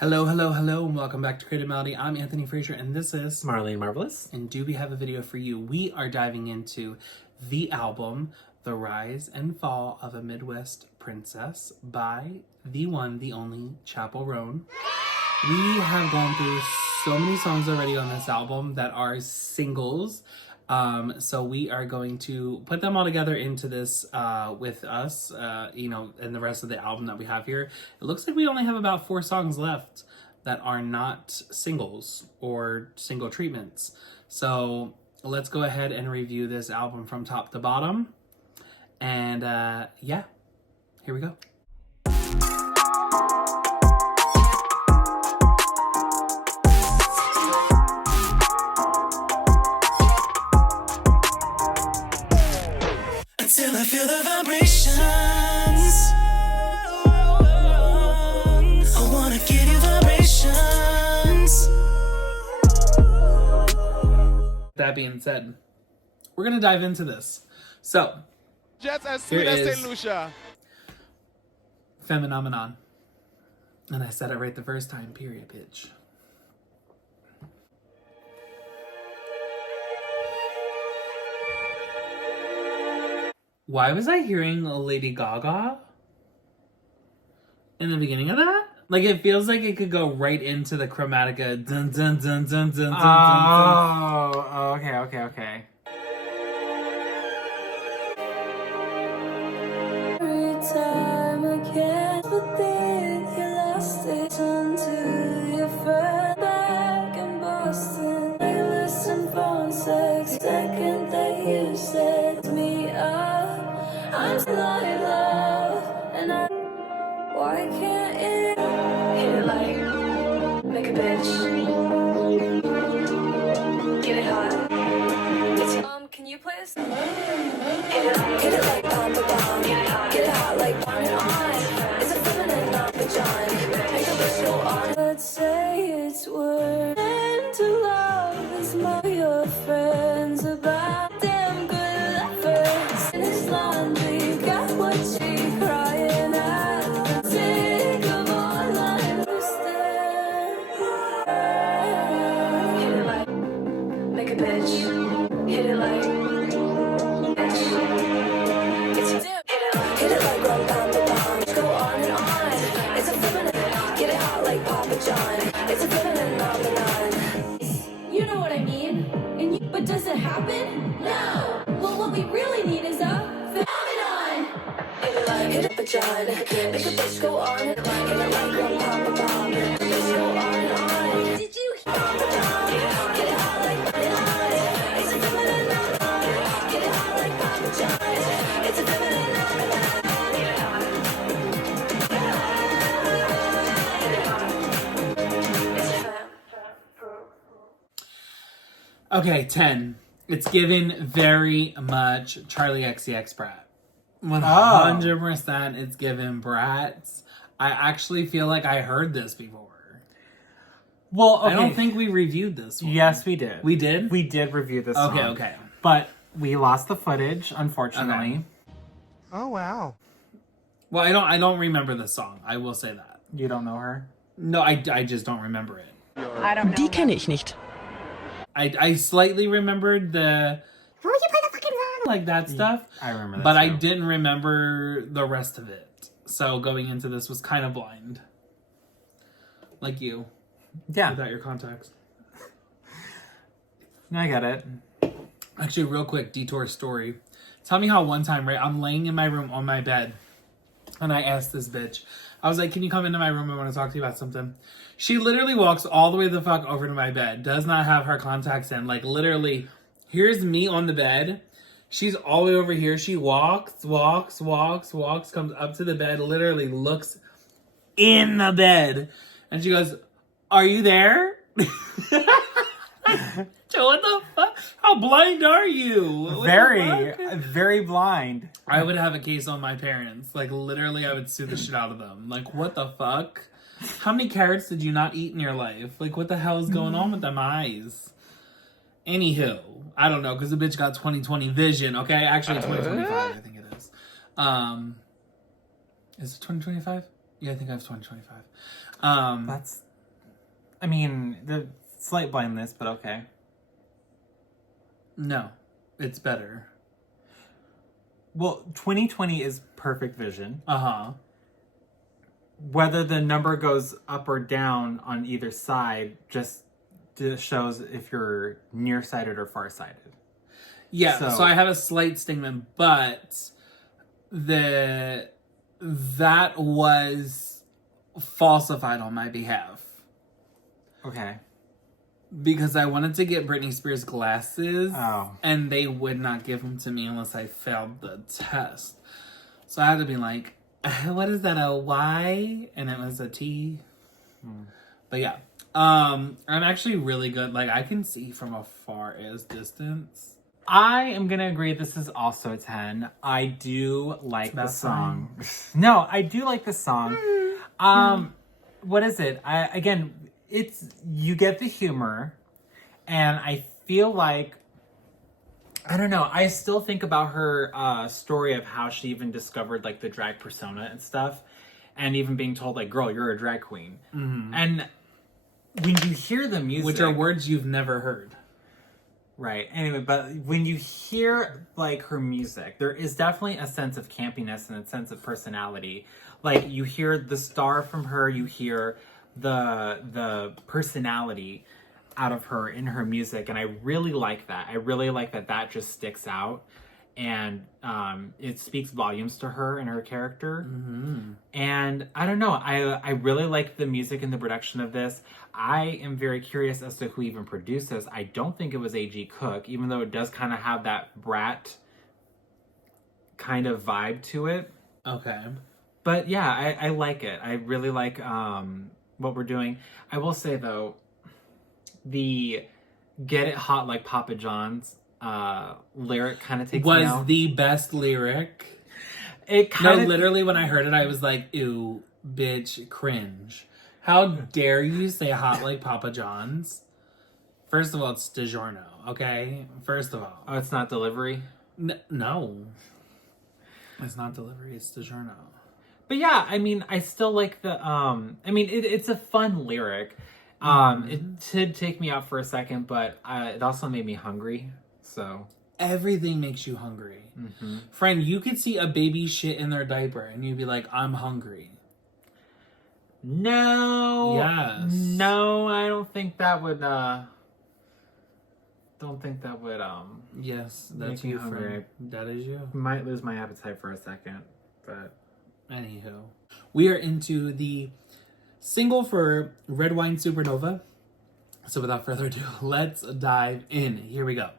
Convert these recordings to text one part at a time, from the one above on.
Hello, hello, hello, and welcome back to Creative Melody. I'm Anthony Frazier, and this is Marlene Marvelous. And do we have a video for you? We are diving into the album, The Rise and Fall of a Midwest Princess by the one, the only, Chappell Roan. We have gone through so many songs already on this album that are singles. So we are going to put them all together into this with us, and the rest of the album that we have here. It looks like we only have about 4 songs left that are not singles or single treatments. So let's go ahead and review this album from top to bottom. And yeah, here we go. Until I feel the vibrations, I wanna give you vibrations. That being said, we're gonna dive into this. So, Just as sweet as St. Lucia. Phenomenon. And I said it right the first time, period, bitch. Why was I hearing Lady Gaga in the beginning of that? Like, it feels like it could go right into the Chromatica. Dun, dun, dun, dun, dun, dun, dun, Oh, okay. Every time I can't within you lost it. Turn to your friend back in Boston. They listen for 1 second that you set me up. I'm still in love, and why can't it hit it like make a bitch get it hot? Can you play this? Hit it like bomb ba bomb. Get it hot like burn it on. It's a feminine, not vagina. Make a bitch go on. Let's say it's worth and to love is more your friends about damn good lovers. In his laundry, got what she crying at. Sick of all I understand. Hit it like make a bitch. Hit it like hit it like rum pound the bomb. Go on and on. It's a feminine. Get it hot like Papa John. It's a feminine phenomenon. You know what I mean? But does it happen? No. Well, what we really need is a phenomenon. Hit it vagina. Make a bitch go on and on. Hit it like rum Papa Bomb. Make a bitch go on and on. Did you hear Papa John? Get it hot like burn it on. It's a feminine phenomenon. Get it hot like Papa John. It's a feminine phenomenon. Okay, 10. It's given very much Charlie XCX Brat. 100% it's given Brats. I actually feel like I heard this before. Well, okay. I don't think we reviewed this one. Yes, we did. We did? We did review this song. Okay. But we lost the footage, unfortunately. Okay. Oh, wow. Well, I don't remember this song. I will say that. You don't know her? No, I just don't remember it. Die kenne ich nicht. I slightly remembered the... Will you play the fucking song? Like that stuff. I remember that But I too. didn't remember the rest of it. So going into this was kind of blind. Like you. Yeah. Without your context. I get it. Actually, real quick, detour story. Tell me how one time, right, I'm laying in my room on my bed, and I asked this bitch, I was like, can you come into my room? I want to talk to you about something. She literally walks all the way the fuck over to my bed, does not have her contacts in, like literally, here's me on the bed. She's all the way over here. She walks, comes up to the bed, literally looks in the bed, and she goes, are you there? So what the fuck? How blind are you? What Very blind. I would have a case on my parents. Like, literally, I would sue the shit out of them. Like, what the fuck? How many carrots did you not eat in your life? Like, what the hell is going on with them eyes? Anywho, I don't know, because the bitch got 20/20 vision, okay? Actually, 2025, I think it is. Is it 2025? Yeah, I think I have 2025. I mean, the slight blindness, but okay. No, it's better. Well, 2020 is perfect vision. Uh-huh. Whether the number goes up or down on either side just shows if you're nearsighted or farsighted. Yeah, so I have a slight stigma, but that was falsified on my behalf. Okay. Because I wanted to get Britney Spears glasses, Oh. and they would not give them to me unless I failed the test. So I had to be like, what is that, a Y? And it was a T. But yeah, I'm actually really good. Like, I can see from a far as distance. I am going to agree this is also a 10. I do like the song. No, I do like the song. What is it? You get the humor, and I feel like, I don't know, I still think about her story of how she even discovered like the drag persona and stuff, and even being told like, girl, you're a drag queen. Mm-hmm. And when you hear the music, which are words you've never heard. Right. Anyway, but when you hear like her music, there is definitely a sense of campiness and a sense of personality. Like, you hear the star from her, you hear the personality out of her in her music, and I really like that. I really like that just sticks out, and it speaks volumes to her and her character. Mm-hmm. And I don't know, I really like the music and the production of this. I am very curious as to who even produced this. I don't think it was A.G. Cook, even though it does kind of have that brat kind of vibe to it. Okay. But yeah, I like it. I really like what we're doing. I will say though, the "Get It Hot Like Papa John's" lyric kind of takes me out. Was the best lyric. It kind of literally when I heard it, I was like, "Ew, bitch, cringe! How dare you say hot like Papa John's?" First of all, it's DiGiorno, okay? First of all, oh, it's not delivery. No, it's not delivery. It's DiGiorno. But yeah, I mean, I still like the, it's a fun lyric. It did take me out for a second, but it also made me hungry, so. Everything makes you hungry. Mm-hmm. Friend, you could see a baby shit in their diaper, and you'd be like, I'm hungry. No. Yes. No, I don't think that would, yes, that's you, friend. That is you. Might lose my appetite for a second, but. Anywho, we are into the single for Red Wine Supernova. So without further ado, let's dive in. Here we go.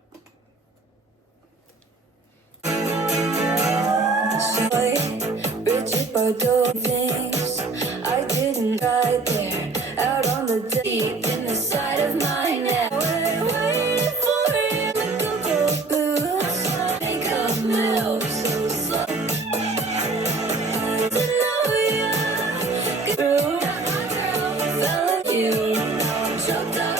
Bridget Bardot things I didn't ride there out on the deep in the side of my neck. Waiting for him to go boots, make a move so slow. To know ya, get through. Fell in you, now I'm choked up.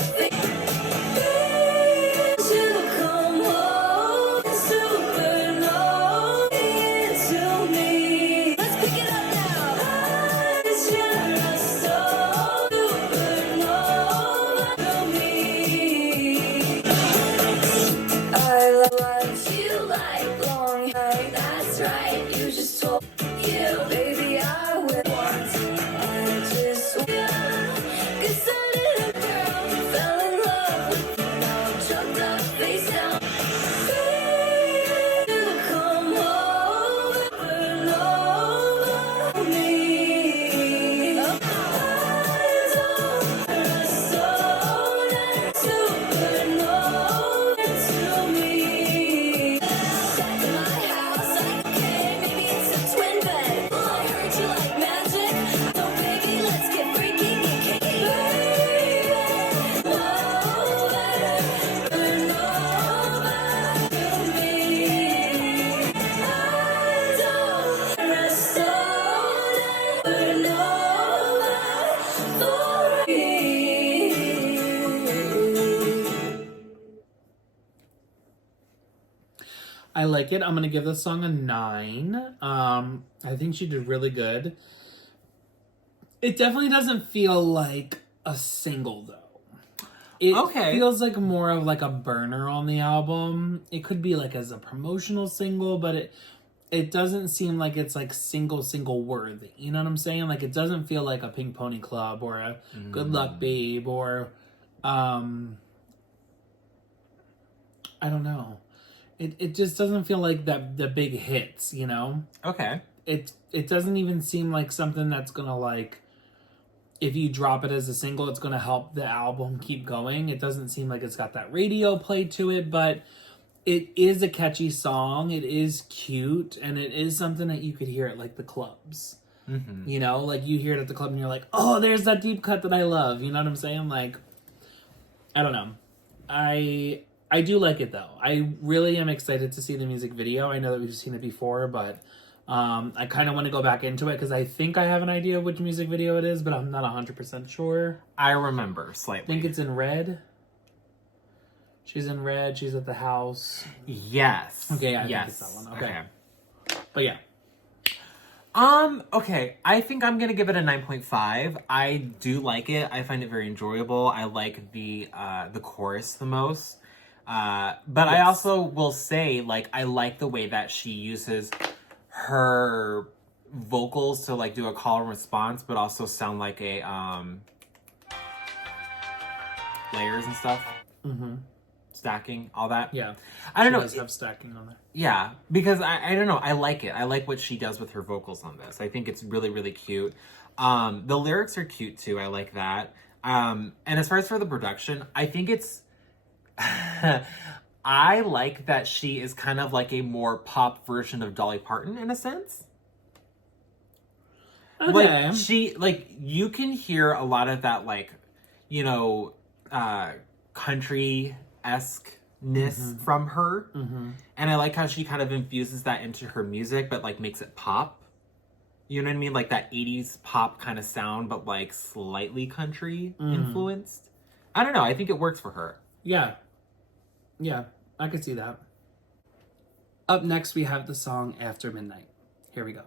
To come home, supernova into me. Let's pick it up now. I just saw supernova to me. I love what you like, long hair. That's right, you just told you, baby, I will want. I just want. 'Cause I little girl fell in love with you. Now I'm choked up, face down. Baby, come over, supernova me. Eyes on her soda, supernova to me. Back in my house, okay, maybe it's a twin bed. I heard you like magic, so baby, let's get freaky and kinky. Baby, over, supernova to me. I don't rest on supernova for me. I like it. I'm going to give this song a 9. I think she did really good. It definitely doesn't feel like a single though. It feels like more of like a burner on the album. It could be like as a promotional single, but it doesn't seem like it's like single worthy. You know what I'm saying? Like it doesn't feel like a Pink Pony Club or a Good Luck Babe or I don't know. It just doesn't feel like the big hits, you know? Okay. It doesn't even seem like something that's gonna like, if you drop it as a single, it's gonna help the album keep going. It doesn't seem like it's got that radio play to it, but it is a catchy song. It is cute, and it is something that you could hear at like the clubs. Mm-hmm. You know, like you hear it at the club and you're like, oh, there's that deep cut that I love. You know what I'm saying? Like, I don't know. I do like it though. I really am excited to see the music video. I know that we've seen it before, but I kind of want to go back into it because I think I have an idea of which music video it is, but I'm not 100% sure. I remember slightly. I think it's in red. She's in red. She's at the house. Yes. Okay, yeah, I think it's that one. Okay. But yeah. Okay. I think I'm gonna give it a 9.5. I do like it. I find it very enjoyable. I like the chorus the most. But yes. I also will say, like, I like the way that she uses her vocals to like do a call and response, but also sound like a layers and stuff. Mm-hmm. Stacking, all that. Yeah. I don't know. She does have stacking on there. Yeah, because I don't know. I like it. I like what she does with her vocals on this. I think it's really, really cute. The lyrics are cute too. I like that. And as far as for the production, I think it's I like that she is kind of like a more pop version of Dolly Parton in a sense. Okay. Like you can hear a lot of that, like, you know, country-esque-ness from her. Mm-hmm. And I like how she kind of infuses that into her music, but like makes it pop. You know what I mean? Like that 80s pop kind of sound, but like slightly country influenced. I don't know. I think it works for her. Yeah. Yeah, I could see that. Up next, we have the song After Midnight. Here we go.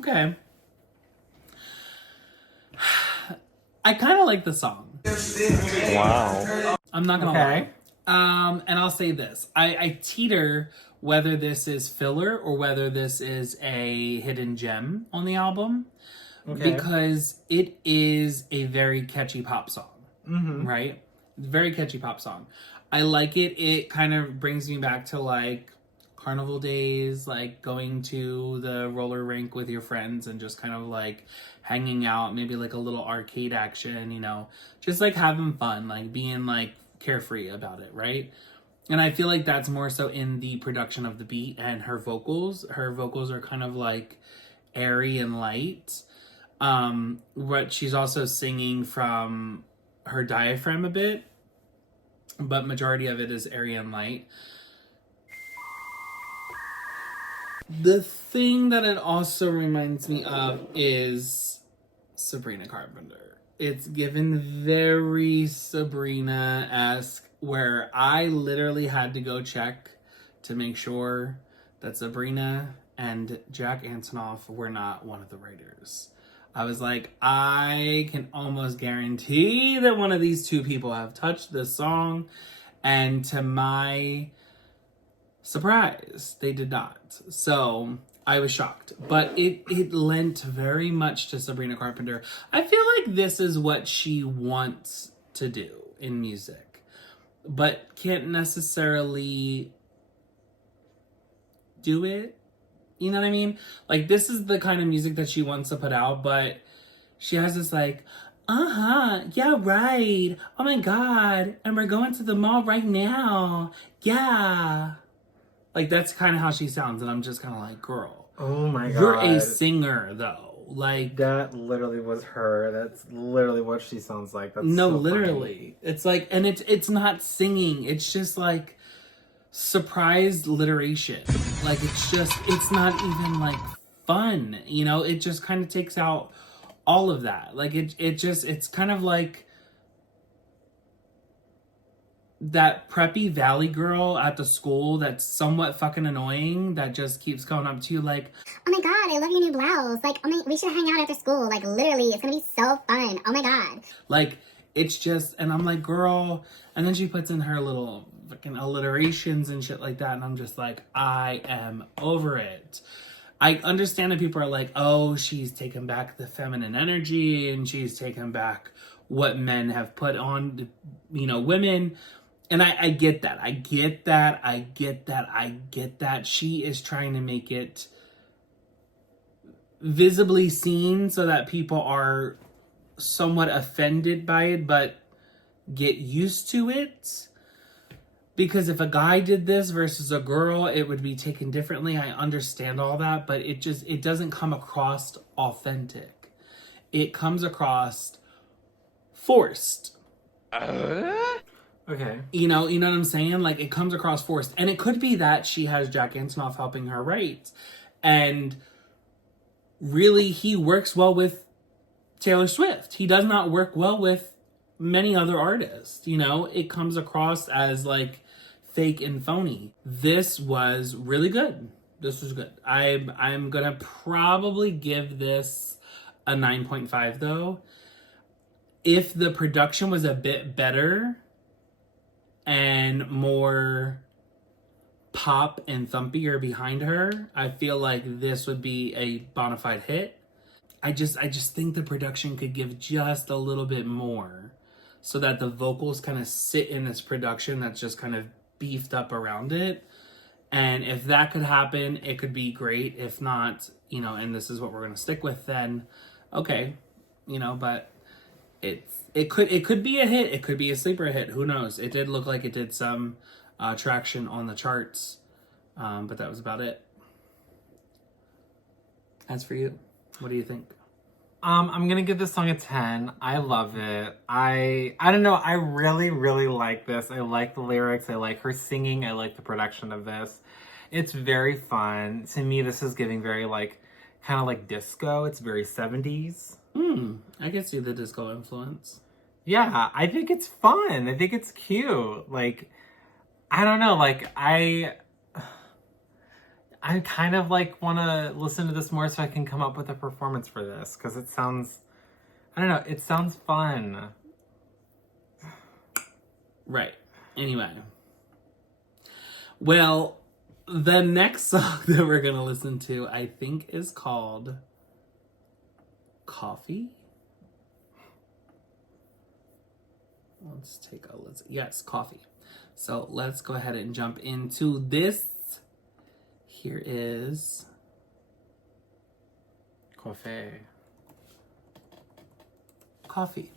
Okay. I kind of like the song. Wow. I'm not gonna lie. And I'll say this. I teeter whether this is filler or whether this is a hidden gem on the album. Okay. Because it is a very catchy pop song. Mm-hmm. Right? Very catchy pop song. I like it. It kind of brings me back to like carnival days, like going to the roller rink with your friends and just kind of like hanging out, maybe like a little arcade action, you know, just like having fun, like being like carefree about it, right? And I feel like that's more so in the production of the beat and her vocals. Her vocals are kind of like airy and light. But she's also singing from her diaphragm a bit, but majority of it is airy and light. The thing that it also reminds me of is Sabrina Carpenter. It's given very Sabrina-esque, where I literally had to go check to make sure that Sabrina and Jack Antonoff were not one of the writers. I was like, I can almost guarantee that one of these two people have touched this song, and to my surprise, they did not. So I was shocked, but it lent very much to Sabrina Carpenter. I feel like this is what she wants to do in music, but can't necessarily do it. You know what I mean? Like, this is the kind of music that she wants to put out, but she has this like, yeah, right. Oh my God. And we're going to the mall right now. Yeah. Like, that's kind of how she sounds, and I'm just kind of like, girl. Oh my God. You're a singer, though. Like, that literally was her. That's literally what she sounds like. That's no, so literally. funny. It's like, and it's not singing. It's just like surprised alliteration. Like, it's not even like fun, you know? It just kind of takes out all of that. Like, it's kind of like that preppy valley girl at the school that's somewhat fucking annoying that just keeps going up to you like, oh my God, I love your new blouse. Like, oh my, we should hang out after school. Like, literally, it's gonna be so fun. Oh my God. like, it's just, and I'm like, girl, and then she puts in her little fucking alliterations and shit like that, and I'm just like, I am over it. I understand that people are like, oh, she's taken back the feminine energy and she's taken back what men have put on, you know, women. And I get that. I get that. She is trying to make it visibly seen so that people are somewhat offended by it, but get used to it. Because if a guy did this versus a girl, it would be taken differently. I understand all that, but it doesn't come across authentic. It comes across forced. Okay. You know what I'm saying? Like, it comes across forced. And it could be that she has Jack Antonoff helping her write. And really, he works well with Taylor Swift. He does not work well with many other artists. You know, it comes across as like fake and phony. This was really good. This was good. I'm gonna probably give this a 9.5 though. If the production was a bit better and more pop and thumpier behind her, I feel like this would be a bona fide hit. I just think the production could give just a little bit more so that the vocals kind of sit in this production that's just kind of beefed up around it. And if that could happen, it could be great. If not, you know, and this is what we're going to stick with, then okay, you know, but it could be a hit. It could be a sleeper hit. Who knows? It did look like it did some traction on the charts, but that was about it. As for you, what do you think? I'm gonna give this song a 10. I love it. I don't know. I really, really like this. I like the lyrics. I like her singing. I like the production of this. It's very fun. To me, this is giving very like, kind of like disco. It's very 70s. I can see the disco influence. Yeah, I think it's fun. I think it's cute. Like, I don't know. Like, I kind of like want to listen to this more so I can come up with a performance for this because it sounds, I don't know, it sounds fun. Right. Anyway. Well, the next song that we're going to listen to, I think, is called Coffee. Let's take a listen. Yes, Coffee. So let's go ahead and jump into this. Here is Coffee. Coffee.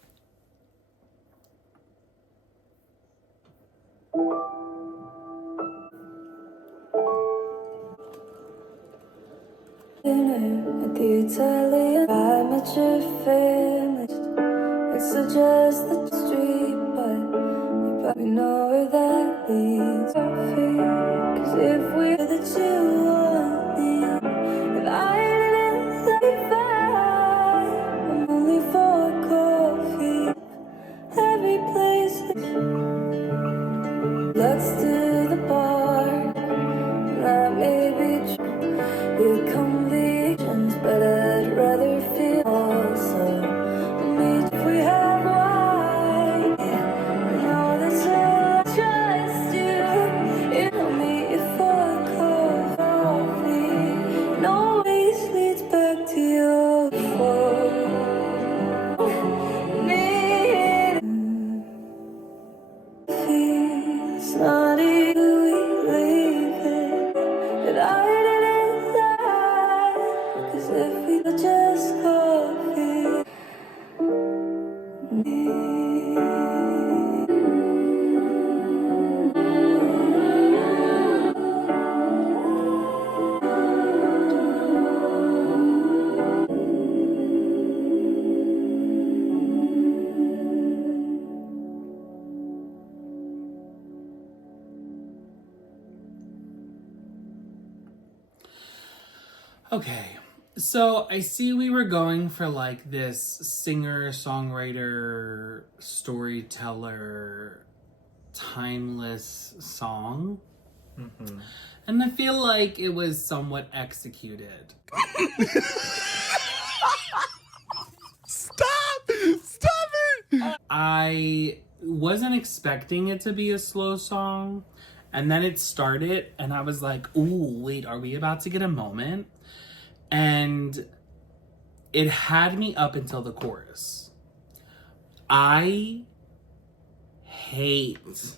Dinner at the Italian. I met your family. It's just the street, but you probably know where that leads. Coffee, 'cause if we're that you want me, convictions, but I'd rather feel also. Meet if we have wine. Know that's all I trust you. It'll meet you for coffee. No ways leads back to your phone. It's not you we leave it, but I didn't lie. 'Cause if we could just coffee. Okay, so I see we were going for like this singer, songwriter, storyteller, timeless song. And I feel like it was somewhat executed. Stop! Stop it! I wasn't expecting it to be a slow song. And then it started and I was like, ooh, wait, are we about to get a moment? And it had me up until the chorus. I hate,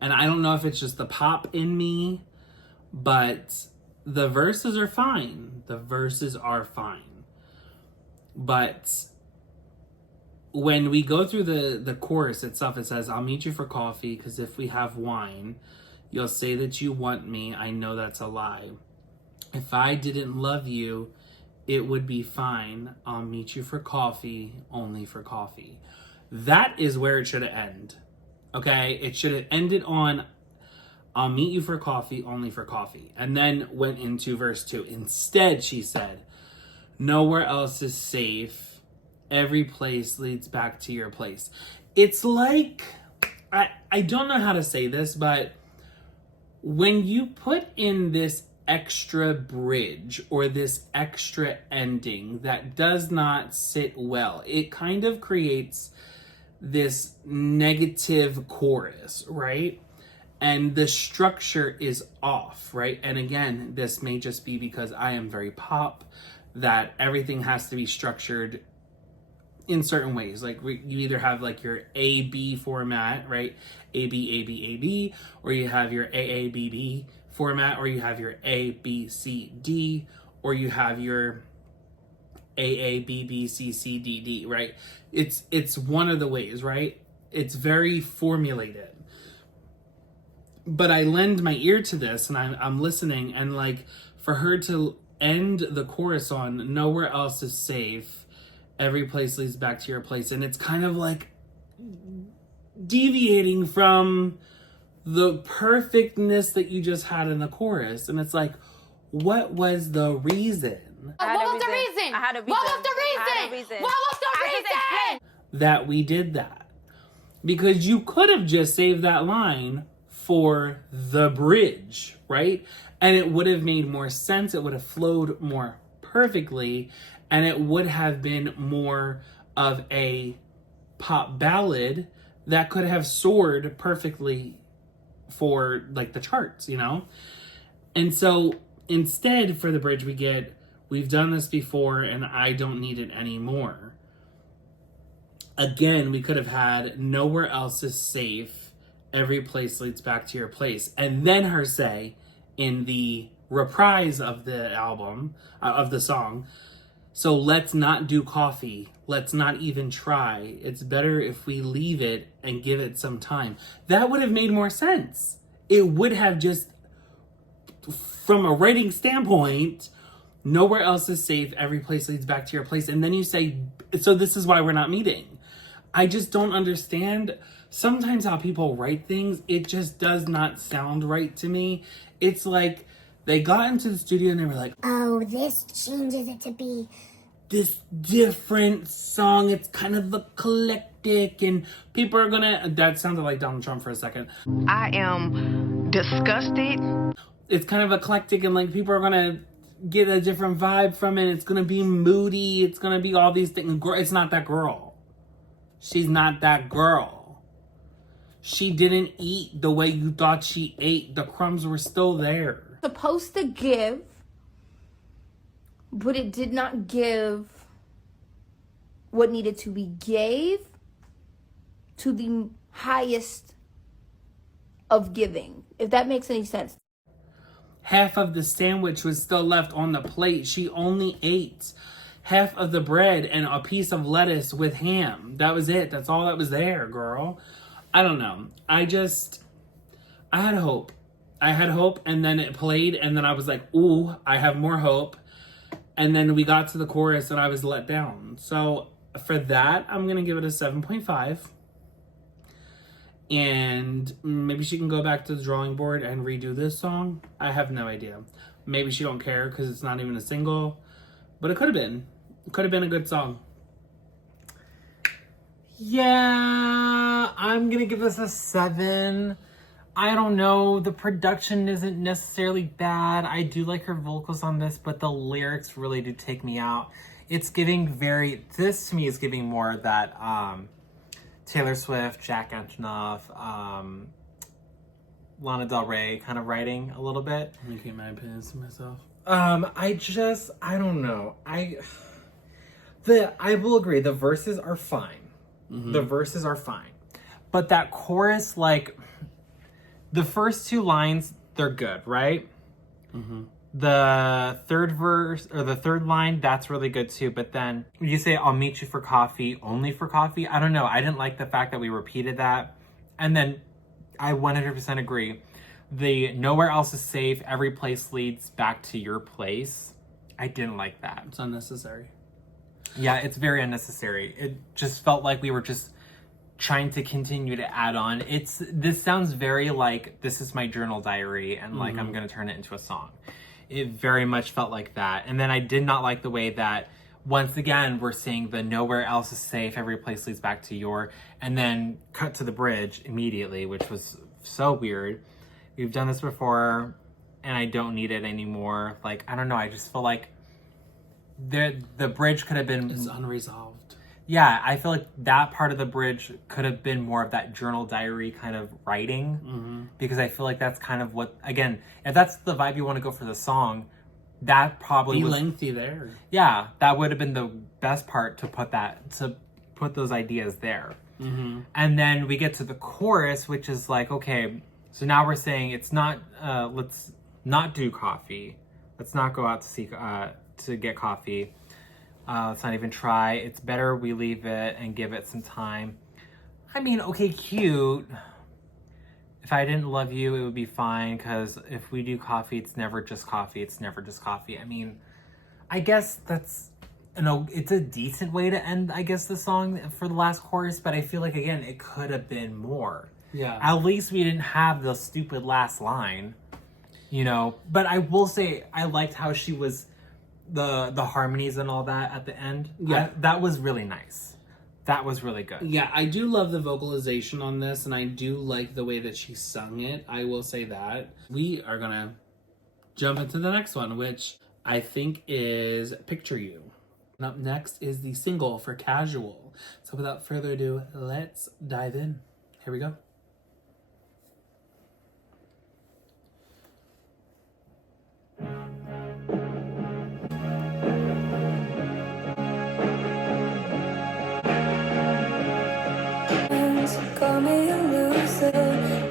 and I don't know if it's just the pop in me, but the verses are fine. The verses are fine. But when we go through the chorus itself, it says, I'll meet you for coffee, because if we have wine, you'll say that you want me. I know that's a lie. If I didn't love you, it would be fine. I'll meet you for coffee, only for coffee. That is where it should have ended. Okay? It should have ended on, I'll meet you for coffee, only for coffee. And then went into verse 2. Instead, she said, nowhere else is safe. Every place leads back to your place. It's like, I don't know how to say this, but when you put in this extra bridge or this extra ending that does not sit well, it kind of creates this negative chorus, right? And the structure is off, right? And again, this may just be because I am very pop, that everything has to be structured in certain ways. Like you either have like your A-B format, right? A-B, A-B, A-B, or you have your A-A-B-B format, or you have your A-B-C-D, or you have your A-A-B-B-C-C-D-D, right? It's one of the ways, right? It's very formulated. But I lend my ear to this and I'm listening, and like for her to end the chorus on nowhere else is safe, every place leads back to your place, and it's kind of like deviating from the perfectness that you just had in the chorus. And it's like, what was the reason? What was the reason? What was the reason? What was the reason? That we did that? Because you could have just saved that line for the bridge, right? And it would have made more sense. It would have flowed more perfectly, and it would have been more of a pop ballad that could have soared perfectly for like the charts, you know? And so instead for the bridge we get, we've done this before and I don't need it anymore. Again, we could have had nowhere else is safe, every place leads back to your place. And then her say in the reprise of the album, of the song, so let's not do coffee. Let's not even try. It's better if we leave it and give it some time. That would have made more sense. It would have just, from a writing standpoint, nowhere else is safe. Every place leads back to your place. And then you say, so this is why we're not meeting. I just don't understand sometimes how people write things. It just does not sound right to me. It's like they got into the studio and they were like, Oh, this changes it to be this different song. It's kind of eclectic and people are gonna, that sounded like Donald Trump for a second. I am disgusted. It's kind of eclectic and like people are gonna get a different vibe from it. It's gonna be moody. It's gonna be all these things. It's not that girl. She's not that girl. She didn't eat the way you thought she ate. The crumbs were still there. Supposed to give, but it did not give what needed to be gave to the highest of giving, if that makes any sense. Half of the sandwich was still left on the plate. She only ate half of the bread and a piece of lettuce with ham. That was it. That's all that was there, girl. I don't know. I had hope. I had hope, and then it played, and then I was like, ooh, I have more hope. And then we got to the chorus, and I was let down. So for that, I'm going to give it a 7.5. And maybe she can go back to the drawing board and redo this song. I have no idea. Maybe she don't care because it's not even a single. But it could have been. It could have been a good song. Yeah, I'm going to give this a 7. I don't know. The production isn't necessarily bad. I do like her vocals on this, but the lyrics really do take me out. It's giving this to me is giving more of that Taylor Swift, Jack Antonoff, Lana Del Rey kind of writing a little bit. I'm making my opinions to myself. I don't know. I will agree. The verses are fine. Mm-hmm. The verses are fine. But that chorus, like, the first 2 lines, they're good, right? Mm-hmm. The third verse, or the third line, that's really good too. But then you say, I'll meet you for coffee, only for coffee. I don't know. I didn't like the fact that we repeated that. And then I 100% agree. The nowhere else is safe, every place leads back to your place. I didn't like that. It's unnecessary. Yeah, it's very unnecessary. It just felt like we were just trying to continue to add on. This sounds very like, this is my journal diary, and like, I'm going to turn it into a song. It very much felt like that. And then I did not like the way that, once again, we're seeing the nowhere else is safe, every place leads back to your, and then cut to the bridge immediately, which was so weird. We've done this before, and I don't need it anymore. Like, I don't know, I just feel like the bridge could have been... It's unresolved. Yeah, I feel like that part of the bridge could have been more of that journal diary kind of writing, because I feel like that's kind of what, again, if that's the vibe you want to go for the song, that probably was lengthy there. Yeah, that would have been the best part to put those ideas there. Mm-hmm. And then we get to the chorus, which is like, okay, so now we're saying it's not, let's not do coffee. Let's not go out to get coffee. Let's not even try. It's better we leave it and give it some time. I mean, okay, cute. If I didn't love you, it would be fine, because if we do coffee, it's never just coffee. It's never just coffee. I mean, I guess that's, it's a decent way to end, I guess, the song for the last chorus, but I feel like, again, it could have been more. Yeah. At least we didn't have the stupid last line, But I will say, I liked how she was... the harmonies and all that at the end. Yeah. That was really nice. That was really good. Yeah, I do love the vocalization on this, and I do like the way that she sung it. I will say that. We are gonna jump into the next one, which I think is Picture You. And up next is the single for Casual. So without further ado, let's dive in. Here we go. Call me a loser,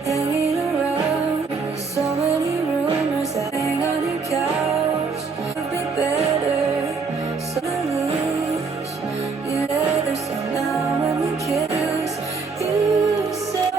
hanging around. So many rumors that hang on your couch. Would be better, so to lose you better. So now when we kiss, you say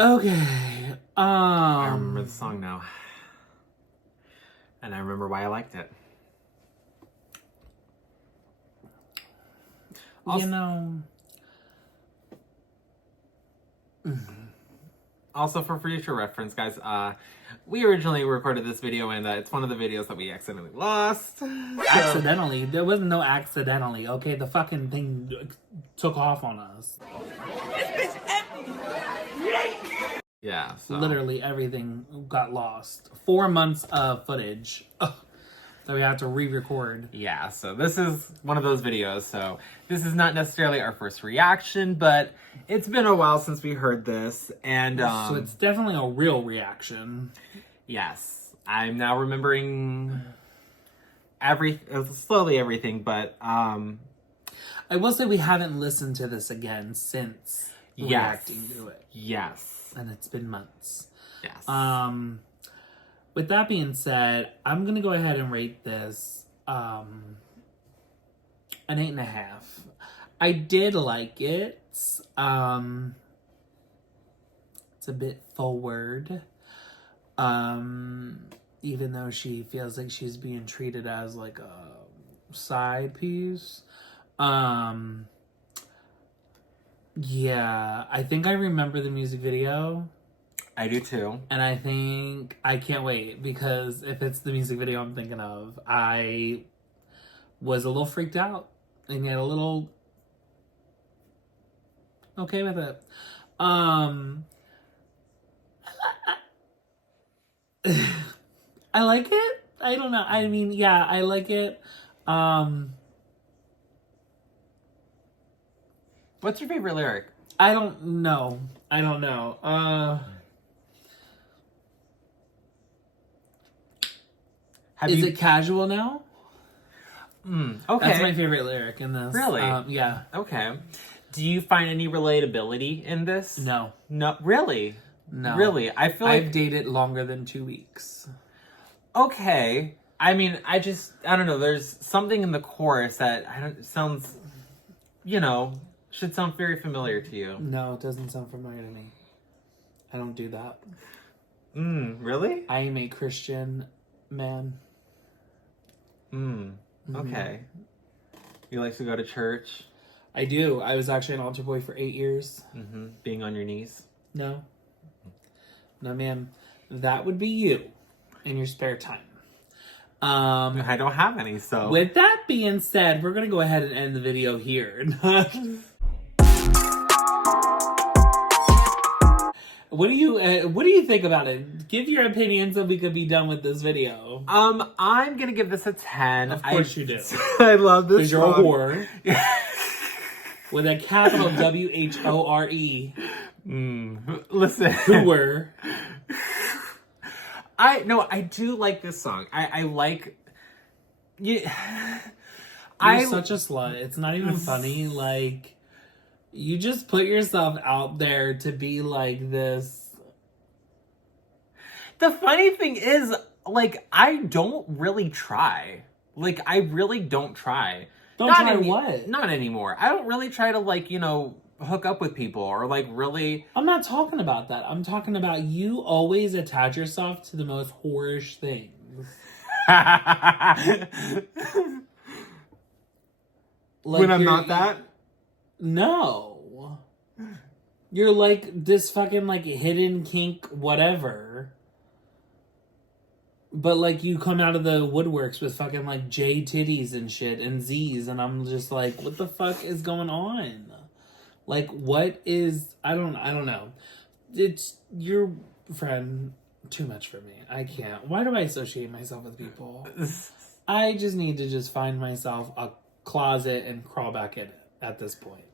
Okay. I remember the song now. And I remember why I liked it. You know. Also, for future reference, guys, we originally recorded this video, and it's one of the videos that we accidentally lost. Accidentally? There wasn't no accidentally, okay? The fucking thing took off on us. Yeah, so. Literally everything got lost. 4 months of footage. Ugh. So we had to re-record. Yeah, so this is one of those videos, so this is not necessarily our first reaction, but it's been a while since we heard this, and so it's definitely a real reaction. Yes, I'm now remembering slowly everything, but I will say we haven't listened to this again since reacting to it. Yes. And it's been months. Yes. With that being said, I'm gonna go ahead and rate this an 8.5. I did like it. It's a bit forward. Even though she feels like she's being treated as like a side piece. Yeah, I think I remember the music video. I do too. And I think I can't wait, because if it's the music video I'm thinking of, I was a little freaked out and yet a little okay with it. I like it. I don't know. I mean, yeah, I like it. What's your favorite lyric? I don't know. Is it casual now? Okay. That's my favorite lyric in this. Really? Yeah. Okay. Do you find any relatability in this? No. No, really? No. Really? I feel like I've dated longer than 2 weeks. Okay. I mean, I don't know. There's something in the chorus that sounds, should sound very familiar to you. No, it doesn't sound familiar to me. I don't do that. Really? I am a Christian man. Okay. You like to go to church? I do. I was actually an altar boy for 8 years. Being on your knees? No. No, ma'am. That would be you in your spare time. I don't have any, so. With that being said, we're going to go ahead and end the video here. What do you think about it? Give your opinion so we could be done with this video. I'm gonna give this a 10. Of course you do. I love this because you're a whore. With a capital WHORE. Listen. Whore. I do like this song. I like. You're such a slut. It's not even funny. Like, you just put yourself out there to be like this. The funny thing is, like, I don't really try. Like, I really don't try. Don't try what? Not anymore. I don't really try to, like, hook up with people or, like, really. I'm not talking about that. I'm talking about you always attach yourself to the most whorish things. Like, when I'm not that? No. You're like this fucking like hidden kink whatever. But like you come out of the woodworks with fucking like J titties and shit and Z's, and I'm just like, what the fuck is going on? Like, what is I don't know. It's your friend too much for me. I can't. Why do I associate myself with people? I just need to just find myself a closet and crawl back in it at this point.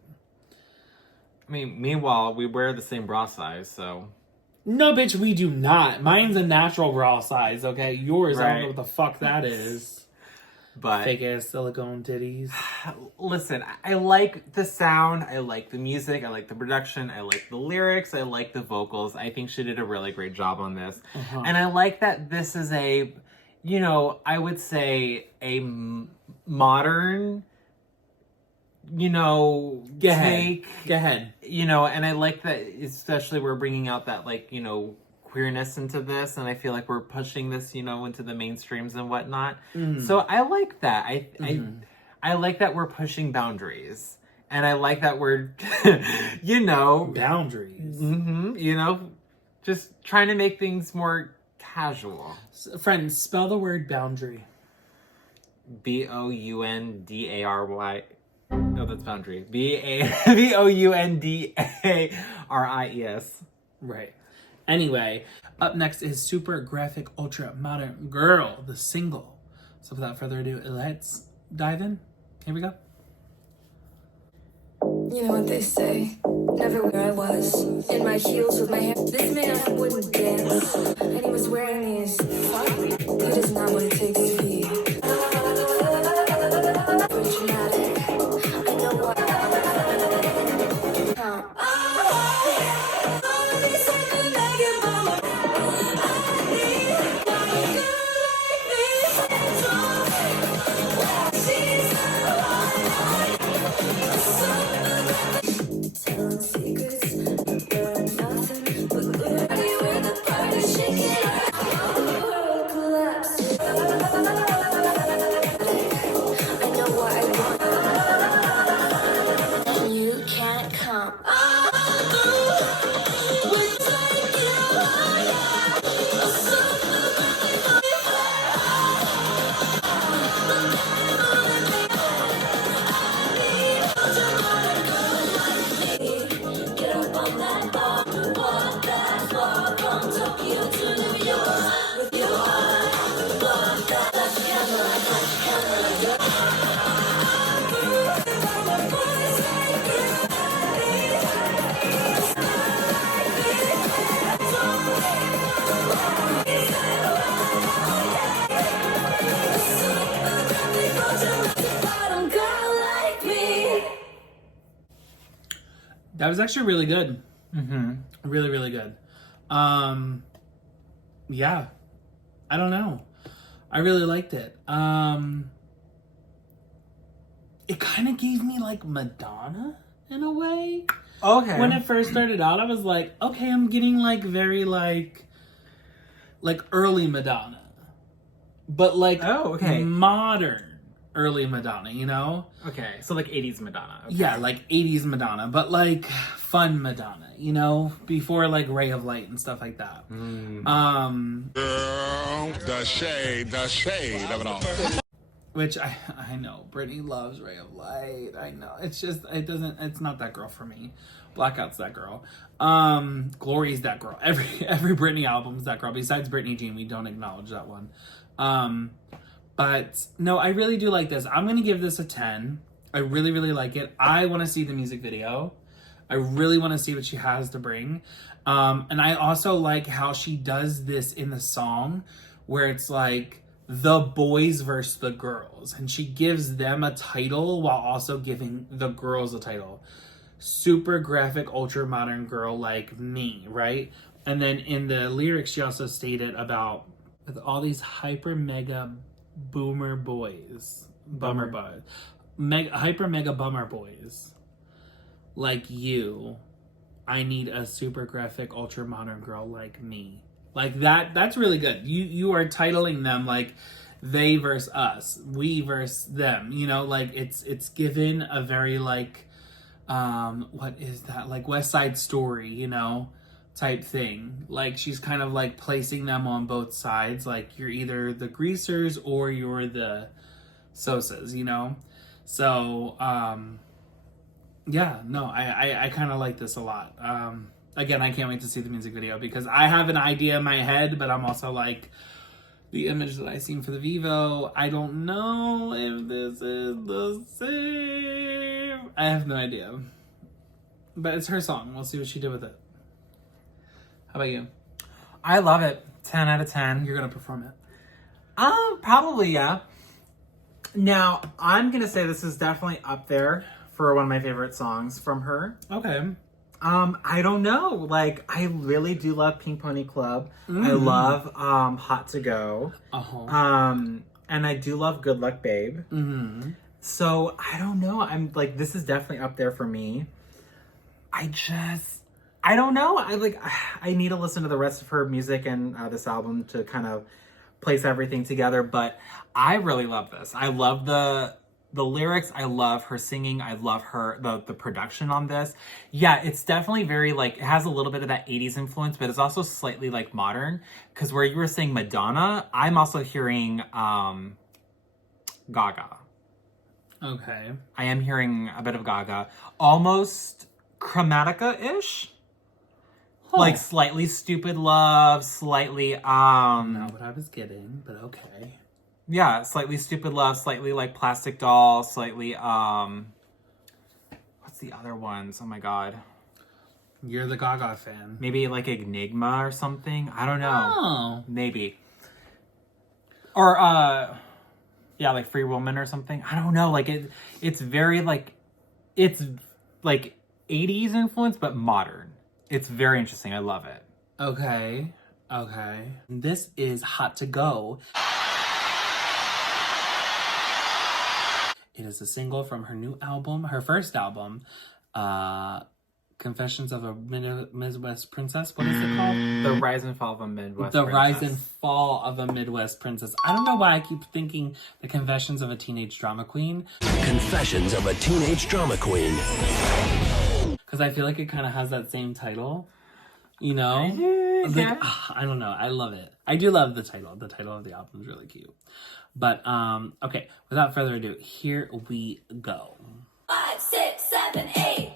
I mean, meanwhile, we wear the same bra size, so. No, bitch, we do not. Mine's a natural bra size, okay? Yours, right. I don't know what the fuck that is. But fake ass silicone titties. Listen, I like the sound, I like the music, I like the production, I like the lyrics, I like the vocals. I think she did a really great job on this. And I like that this is a, I would say a modern Go ahead. And I like that, especially we're bringing out that, like, queerness into this, and I feel like we're pushing this, into the mainstreams and whatnot. So I like that. I like that we're pushing boundaries, and I like that we're, boundaries. Just trying to make things more casual. Friends, spell the word boundary. Boundary. No, that's boundary. Boundarius. Right. Anyway, up next is Super Graphic Ultra Modern Girl, the single. So without further ado, let's dive in. Here we go. You know what they say, never where I was, in my heels with my hair. This man wouldn't dance, and he was wearing these. That is not what it takes to be. Dramatic. I know what. Telling secrets, learn nothing but liberty where the party's shaking. World collapses. I know what I want. You can't come. Get up on that bar, walk that walk from Tokyo to New York. With your heart, walk that touch camera, bottom girl like me. That was actually really good. Really, really good. Yeah. I don't know. I really liked it. It kind of gave me like Madonna in a way. Okay. When it first started out, I was like, okay, I'm getting like very like early Madonna. But like modern early Madonna, Okay, so like 80s Madonna. Okay. Yeah, like 80s Madonna, but like fun Madonna, before like Ray of Light and stuff like that. Girl, the shade of it all. Which I know, Britney loves Ray of Light. I know. It's just, it's not that girl for me. Blackout's that girl. Glory's that girl. Every Britney album's that girl. Besides Britney Jean, we don't acknowledge that one. But no, I really do like this. I'm going to give this a 10. I really, really like it. I want to see the music video. I really want to see what she has to bring. And I also like how she does this in the song where it's like the boys versus the girls. And she gives them a title while also giving the girls a title. Super graphic, ultra modern girl like me, right? And then in the lyrics, she also stated about with all these hyper mega boomer boys, hyper mega bummer boys like you, I need a super graphic ultra modern girl like me. Like that's really good. You are titling them like they versus us, we versus them, like it's given a very like what is that, like West Side Story, type thing. Like she's kind of like placing them on both sides, like you're either the greasers or you're the Sosas, so yeah, no, I kind of like this a lot. Again, I can't wait to see the music video because I have an idea in my head, but I'm also like, the image that I seen for the Vivo, I don't know if this is the same. I have no idea, but it's her song. We'll see what she did with it. How about you? I love it. 10 out of 10. You're gonna perform it? Probably, yeah. Now, I'm gonna say this is definitely up there for one of my favorite songs from her. Okay. I don't know. Like, I really do love Pink Pony Club. I love Hot to Go. Uh-huh. And I do love Good Luck Babe. So I don't know. I'm like, this is definitely up there for me. I don't know. I need to listen to the rest of her music and this album to kind of place everything together. But I really love this. I love the lyrics. I love her singing. I love the production on this. Yeah, it's definitely very like, it has a little bit of that 80s influence, but it's also slightly like modern. Because where you were saying Madonna, I'm also hearing Gaga. Okay. I am hearing a bit of Gaga. Almost Chromatica-ish. Huh. Like slightly Stupid Love, slightly Not what I was getting, but okay. yeah, slightly Stupid Love, slightly like Plastic Doll, slightly what's the other ones? Oh my god. You're the Gaga fan. Maybe like Enigma or something. I don't know. Oh. Maybe. Or yeah, like Free Woman or something. I don't know. Like it's very like, it's like 80s influence, but modern. It's very interesting. I love it. Okay. Okay. This is Hot to Go. It is a single from her new album, her first album, Confessions of a Midwest Princess. What is it called? The Rise and Fall of a Midwest The Princess. Rise and Fall of a Midwest Princess. I don't know why I keep thinking The Confessions of a Teenage Drama Queen. Confessions of a Teenage Drama Queen. Because I feel like it kind of has that same title, you know? Yeah. Like, I don't know. I love it. I do love the title. The title of the album is really cute. But, okay. Without further ado, here we go. 5, 6, 7, 8.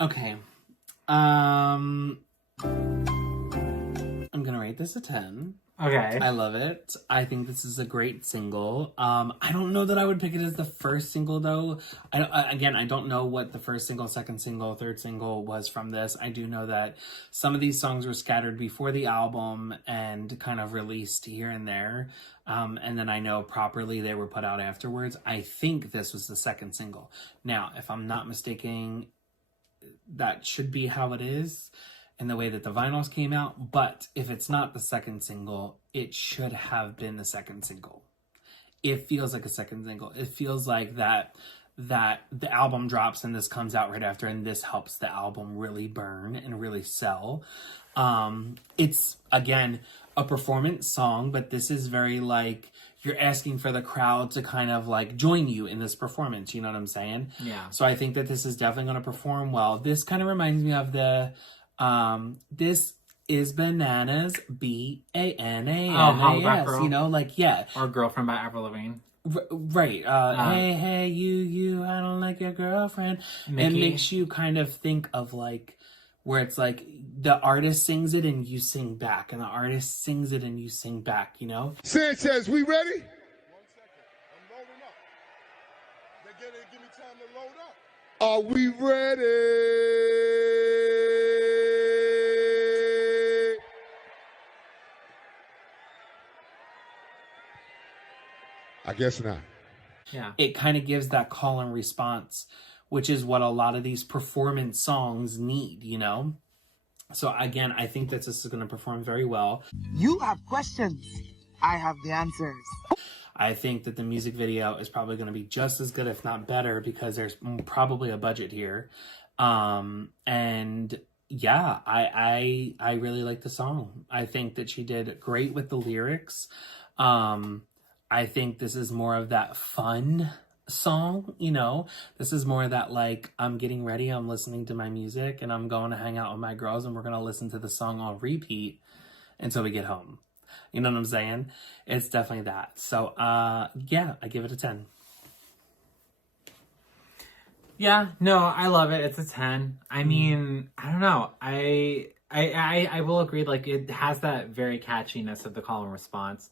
Okay. I'm gonna rate this a 10. Okay. I love it. I think this is a great single. I don't know that I would pick it as the first single though. I don't know what the first single, second single, third single was from this. I do know that some of these songs were scattered before the album and kind of released here and there. And then I know properly they were put out afterwards. I think this was the second single. Now, if I'm not mistaken, that should be how it is in the way that the vinyls came out. But if it's not the second single, it should have been the second single. It feels like a second single. It feels like that the album drops and this comes out right after, and this helps the album really burn and really sell. It's, again, a performance song, but this is very like, you're asking for the crowd to kind of like join you in this performance. You know what I'm saying? Yeah. So I think that this is definitely going to perform well. This kind of reminds me of this is Bananas, B-A-N-A-N-A-S. Oh, Hollaback Girl. You know, like, yeah. Or Girlfriend by Avril Lavigne. Right. Hey, you, I don't like your girlfriend. Mickey. It makes you kind of think of like, where it's like the artist sings it and you sing back, and the artist sings it and you sing back, you know? Sanchez, we ready? 1 second. I'm loading up. Give me time to load up. Are we ready? guess not. Yeah. It kind of gives that call and response, which is what a lot of these performance songs need, you know? So again, I think that this is going to perform very well. You have questions. I have the answers. I think that the music video is probably going to be just as good, if not better, because there's probably a budget here. And yeah, I really like the song. I think that she did great with the lyrics. I think this is more of that fun song, you know? This is more of that, like, I'm getting ready, I'm listening to my music, and I'm going to hang out with my girls, and we're going to listen to the song on repeat until we get home. You know what I'm saying? It's definitely that. So, yeah, I give it a 10. Yeah, no, I love it. It's a 10. I mean, I don't know. I will agree, like, it has that very catchiness of the call and response.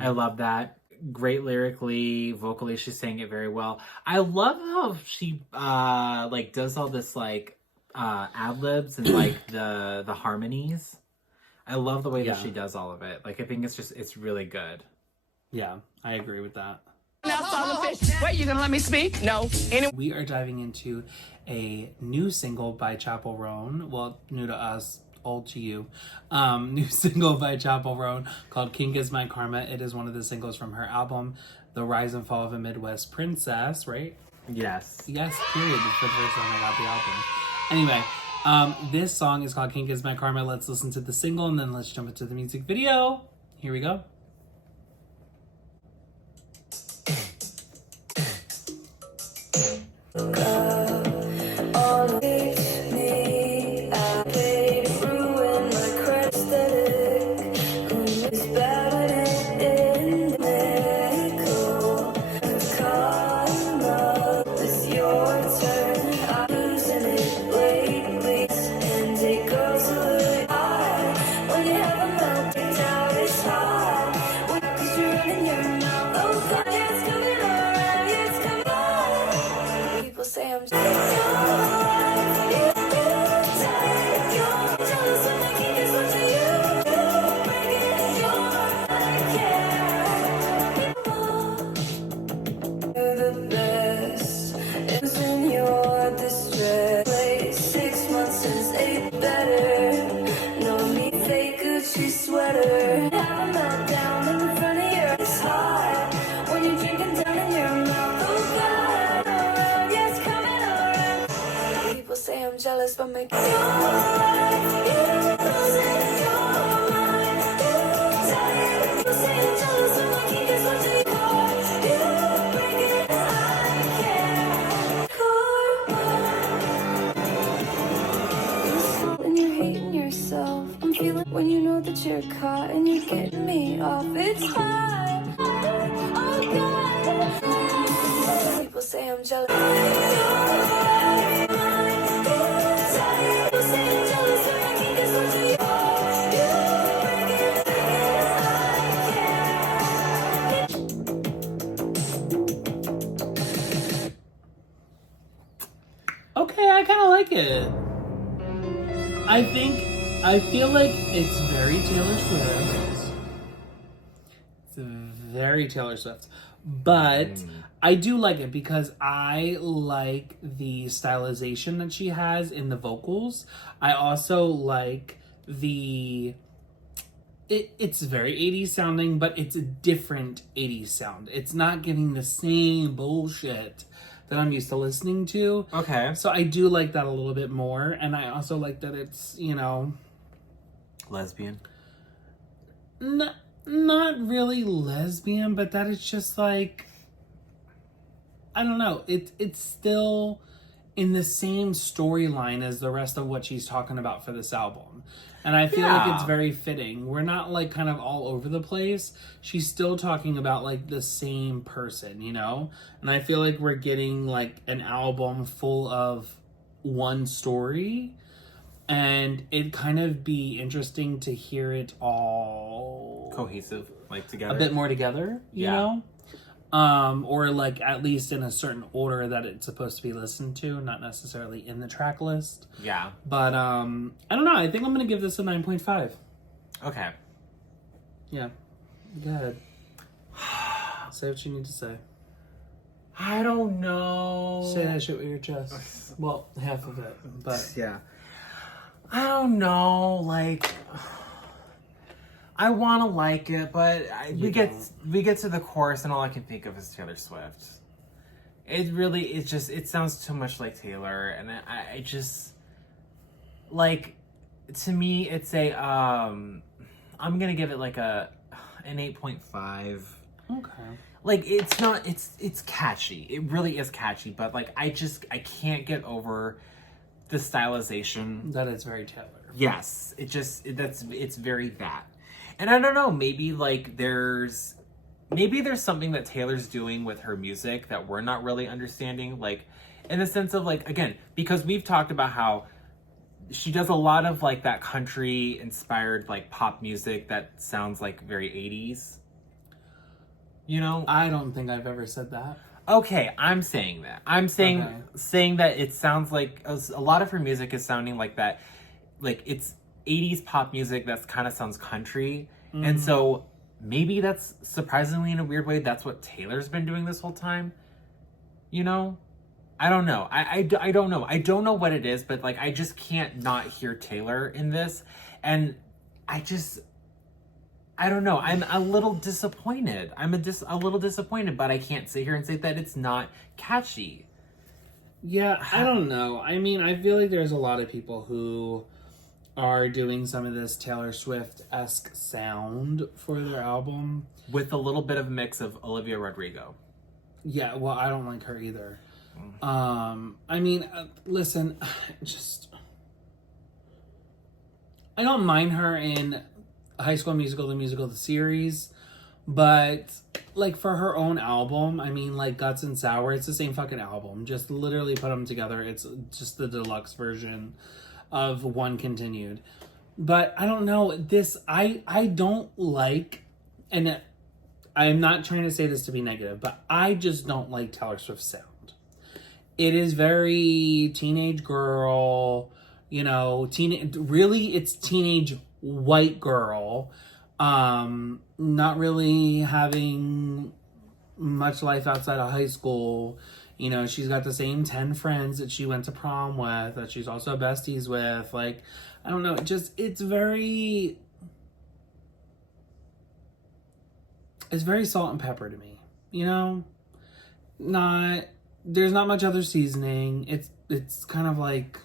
I love that. Great lyrically, vocally, she's saying it very well. I love how she like does all this like ad-libs and like the harmonies. I love the way that she does all of it. Like, I think it's really good. Yeah, I agree with that. Wait, you gonna let me speak? No. We are diving into a new single by Chappell Roan. Well, new to us, old to you. New single by Chappell Roan called King Is My Karma. It is one of the singles from her album, The Rise and Fall of a Midwest Princess, right? Yes. Yes, period. It's the first time I got the album. Anyway, this song is called King Is My Karma. Let's listen to the single and then let's jump into the music video. Here we go. Jealous but make when you're hating yourself, I'm feeling when you know that you're caught and you're getting me off. It's hard. Oh God. People say I'm jealous. Okay, I kind of like it. I feel like it's very Taylor Swift. It's very Taylor Swift. But I do like it because I like the stylization that she has in the vocals. I also like it's very 80s sounding, but it's a different 80s sound. It's not getting the same bullshit that I'm used to listening to. Okay. So I do like that a little bit more. And I also like that it's, you know... Lesbian? Not really lesbian, but that it's just like... I don't know. It's still in the same storyline as the rest of what she's talking about for this album. And I feel like it's very fitting. We're not like kind of all over the place. She's still talking about like the same person, you know? And I feel like we're getting like an album full of one story. And it'd kind of be interesting to hear it all cohesive, like together. A bit more together, you know? Or like at least in a certain order that it's supposed to be listened to, not necessarily in the track list. Yeah. But I don't know. I think I'm gonna give this a 9.5. Okay. Yeah. Go ahead. Say what you need to say. I don't know. Say that shit with your chest. Well, half of it, but yeah. I don't know. Like, I want to like it, but we get to the chorus, and all I can think of is Taylor Swift. It sounds too much like Taylor, and I just, like, to me, it's I'm gonna give it like an 8.5. Okay. Like, it's catchy. It really is catchy, but like, I can't get over the stylization. That is very Taylor. Yes. It's very that. And I don't know, maybe there's something that Taylor's doing with her music that we're not really understanding, like, in the sense of, like, again, because we've talked about how she does a lot of, like, that country inspired, like, pop music that sounds like very 80s. You know? I don't think I've ever said that. Okay, I'm saying that. I'm saying that it sounds like a lot of her music is sounding like that, like, it's 80s pop music that kind of sounds country. Mm. And so maybe that's, surprisingly in a weird way, that's what Taylor's been doing this whole time. You know? I don't know. I don't know. I don't know what it is, but, like, I just can't not hear Taylor in this. And I don't know. I'm a little disappointed. I'm a little disappointed, but I can't sit here and say that it's not catchy. Yeah, I don't know. I mean, I feel like there's a lot of people who are doing some of this Taylor Swift-esque sound for their album. With a little bit of a mix of Olivia Rodrigo. Yeah, well, I don't like her either. I mean, listen, I don't mind her in High School Musical, the series, but, like, for her own album, I mean, like, Guts and Sour, it's the same fucking album. Just literally put them together. It's just the deluxe version of One Continued. But I don't know, I don't like, and I'm not trying to say this to be negative, but I just don't like Taylor Swift's sound. It is very teenage girl, you know, really it's teenage white girl, not really having much life outside of high school. You know, she's got the same 10 friends that she went to prom with, that she's also besties with. Like, I don't know, it's very salt and pepper to me, you know? There's not much other seasoning. It's kind of like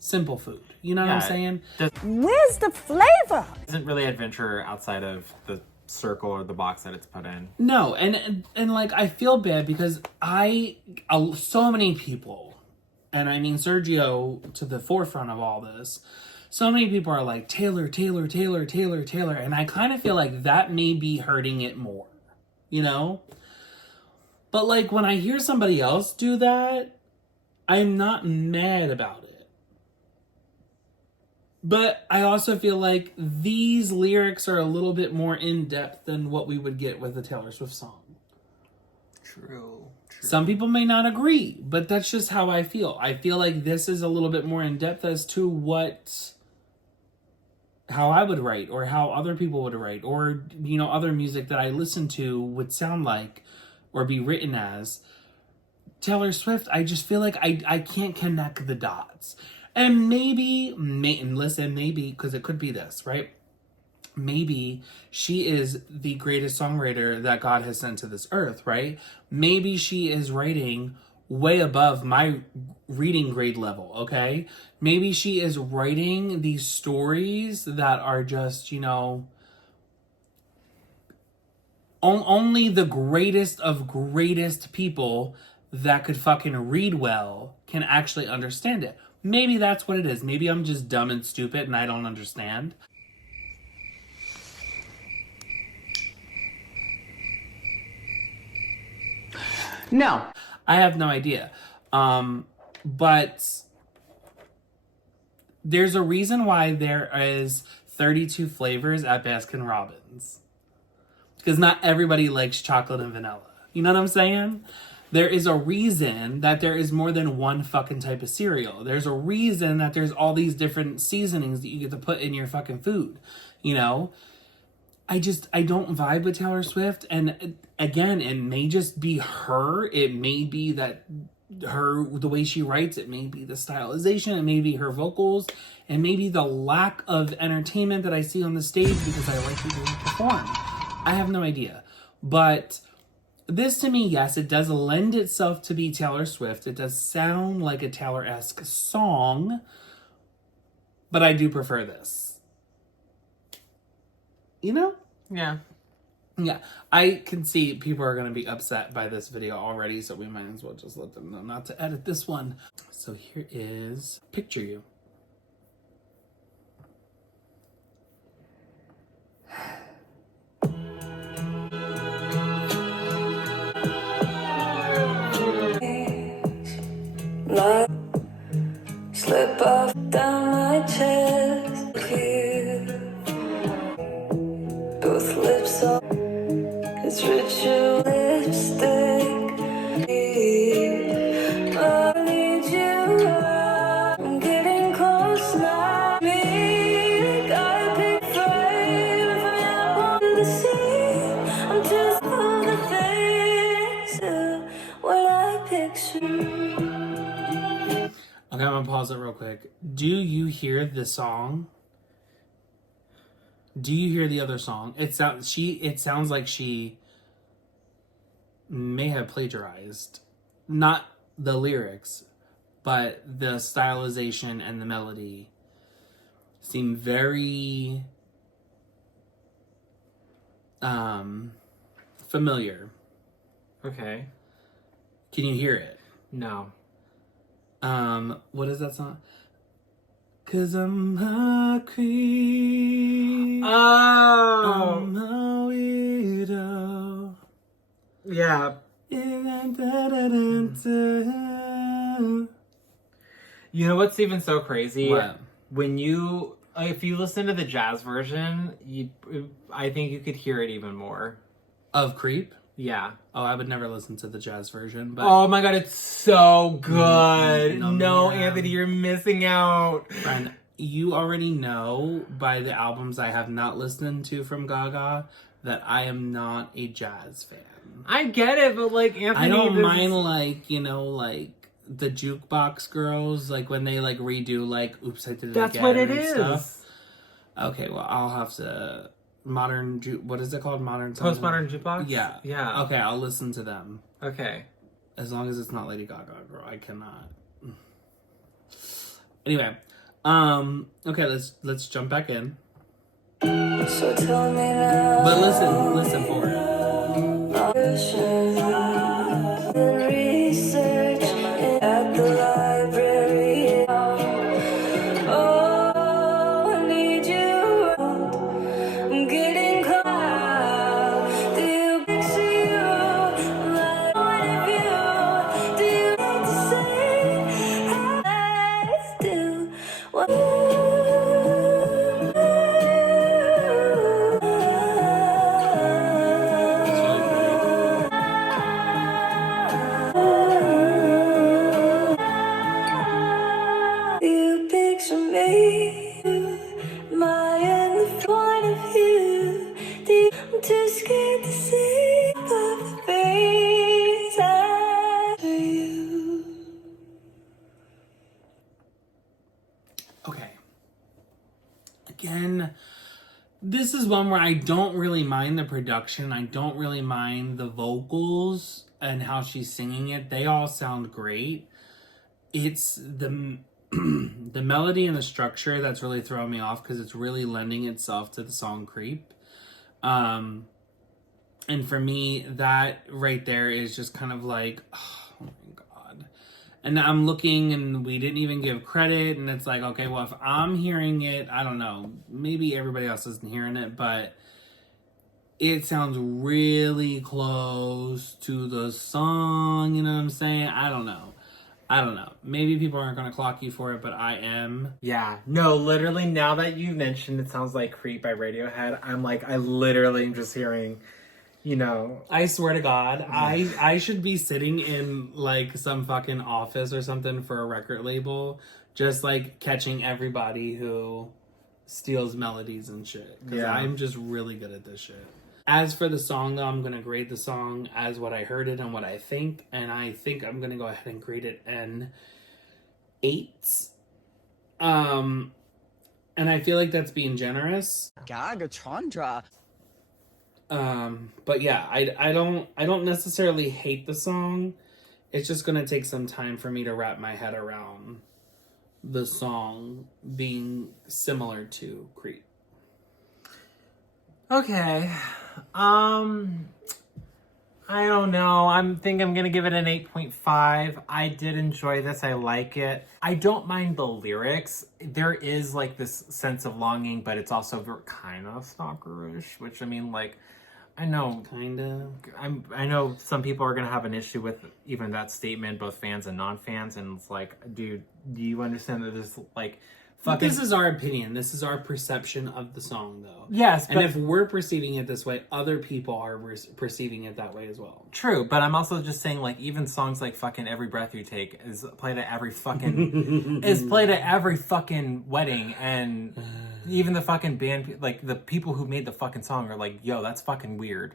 simple food. You know what I'm saying? Where's the flavor? Isn't really adventure outside of the circle or the box that it's put in. No, and like, I feel bad because so many people, and I mean Sergio to the forefront of all this, so many people are like, Taylor, and I kind of feel like that may be hurting it more, you know? But, like, when I hear somebody else do that, I'm not mad about it. But I also feel like these lyrics are a little bit more in-depth than what we would get with a Taylor Swift song. True. Some people may not agree, but that's just how I feel. I feel like this is a little bit more in-depth as to how I would write, or how other people would write, or, you know, other music that I listen to would sound like, or be written as. Taylor Swift, I just feel like I can't connect the dots. And maybe, because it could be this, right? Maybe she is the greatest songwriter that God has sent to this earth, right? Maybe she is writing way above my reading grade level, okay? Maybe she is writing these stories that are just, you know, only the greatest of greatest people that could fucking read well can actually understand it. Maybe that's what it is. Maybe I'm just dumb and stupid and I don't understand. No. I have no idea. But there's a reason why there is 32 flavors at Baskin Robbins. Because not everybody likes chocolate and vanilla. You know what I'm saying? There is a reason that there is more than one fucking type of cereal. There's a reason that there's all these different seasonings that you get to put in your fucking food. You know? I don't vibe with Taylor Swift. And again, it may just be her. It may be that the way she writes, it may be the stylization, it may be her vocals, and maybe the lack of entertainment that I see on the stage because I like people who perform. I have no idea. But this to me, yes, it does lend itself to be Taylor Swift. It does sound like a Taylor-esque song, but I do prefer this. You know? Yeah. Yeah, I can see people are going to be upset by this video already, so we might as well just let them know not to edit this one. So here is Picture You. Slip off down my chest here. Both lips on it's ritual lipstick. I need you. I'm getting close now. Me, I pick fire from your to the sea. I'm just all the things what I picture. Okay, I'm gonna pause it real quick. Do you hear the song? Do you hear the other song? It sounds like she may have plagiarized. Not the lyrics, but the stylization and the melody seem very familiar. Okay. Can you hear it? No. What is that song? 'Cause I'm a creep. Oh. I'm a widow. Yeah. You know what's even so crazy? What? If you listen to the jazz version, I think you could hear it even more. Of Creep? Yeah. Oh, I would never listen to the jazz version, but oh my god, it's so good. No, Anthony, you're missing out. Friend, you already know by the albums I have not listened to from Gaga that I am not a jazz fan. I get it, but like Anthony, I don't mind like the Jukebox Girls, like when they redo Oops, I Did It That's Again. what it and is. Stuff. Okay, well I'll have to what is it called? Postmodern Jukebox? Yeah. Yeah. Okay, I'll listen to them. Okay. As long as it's not Lady Gaga, girl. I cannot. Anyway. Okay, let's jump back in. So tell me now. But listen for it. Research at the library. Oh, I need you. I'm getting close. Do you picture you? Like one of you? Do you like to say I do? What you picture me? My and the point of view. I'm too scared to see the things I do. Okay. Again, this is one where I don't really mind the production. I don't really mind the vocals and how she's singing it. They all sound great. It's the the melody and the structure that's really throwing me off because it's really lending itself to the song Creep. And for me, that right there is just kind of like, oh my God. And I'm looking and we didn't even give credit. And it's like, okay, well, if I'm hearing it, I don't know, maybe everybody else isn't hearing it, but it sounds really close to the song. You know what I'm saying? I don't know. Maybe people aren't going to clock you for it, but I am. Yeah. No, literally, now that you mentioned It Sounds Like Creep by Radiohead, I'm like, I literally am just hearing, I swear to God, I should be sitting in, some fucking office or something for a record label, just, catching everybody who steals melodies and shit. Because Yeah. I'm just really good at this shit. As for the song, though, I'm going to grade the song as what I heard it and what I think. And I think I'm going to go ahead and grade it an 8. And I feel like that's being generous. Gaga But yeah, I don't necessarily hate the song. It's just going to take some time for me to wrap my head around the song being similar to Creep. Okay. I don't know. I'm gonna give it an 8.5. I did enjoy this. I like it. I don't mind the lyrics. There is like this sense of longing, but it's also kind of stalkerish, which I mean, like, I know, kind of. I know some people are gonna have an issue with even that statement, both fans and non-fans, and it's like, dude, do you understand that there's like fucking... This is our opinion. This is our perception of the song, though. Yes, and if we're perceiving it this way, other people are perceiving it that way as well. True, but I'm also just saying, like, even songs like fucking Every Breath You Take is played at every fucking wedding, and even the fucking band, like, the people who made the fucking song are like, yo, that's fucking weird,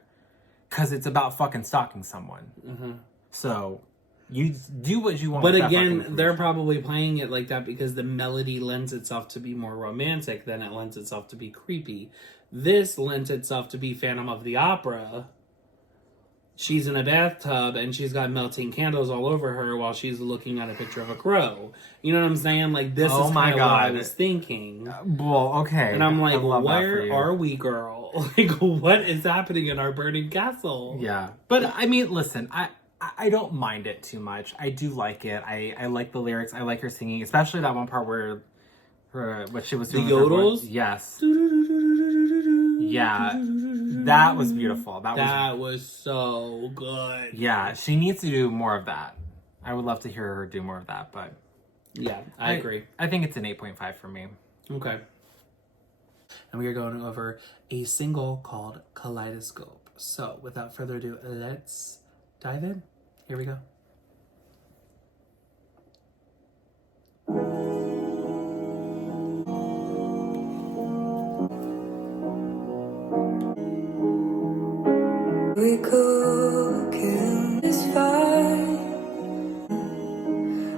because it's about fucking stalking someone. Mm-hmm. So you do what you want. But again, they're probably playing it like that because the melody lends itself to be more romantic than it lends itself to be creepy. This lends itself to be Phantom of the Opera. She's in a bathtub and she's got melting candles all over her while she's looking at a picture of a crow. You know what I'm saying? Like, this is kind of what I was thinking. Well, okay. And I'm like, where are we, girl? Like, what is happening in our burning castle? Yeah. But, I mean, listen, I don't mind it too much. I do like it. I like the lyrics. I like her singing, especially that one part where what she was doing. The yodels? Yes. Yeah. That was beautiful. That was so good. Yeah, she needs to do more of that. I would love to hear her do more of that, but yeah, I agree. I think it's an 8.5 for me. Okay. And we are going over a single called Kaleidoscope. So, without further ado, let's dive in. Here we go. We cooking is fine.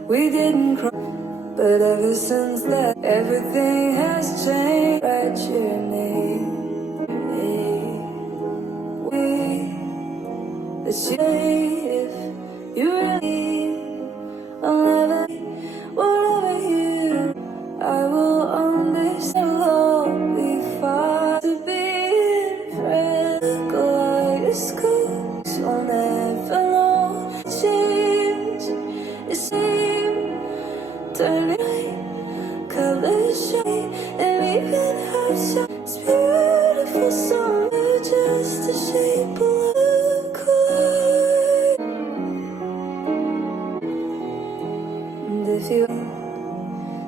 We didn't cry, but ever since that, everything has changed. Write your name. But if you really, I'll never, whatever you, I will understand. We'll be far to be friends. Kaleidoscopes, you'll never know. Change, it seems, turning light, colors shine, and even hearts shine. It's beautiful, so just a shape of if you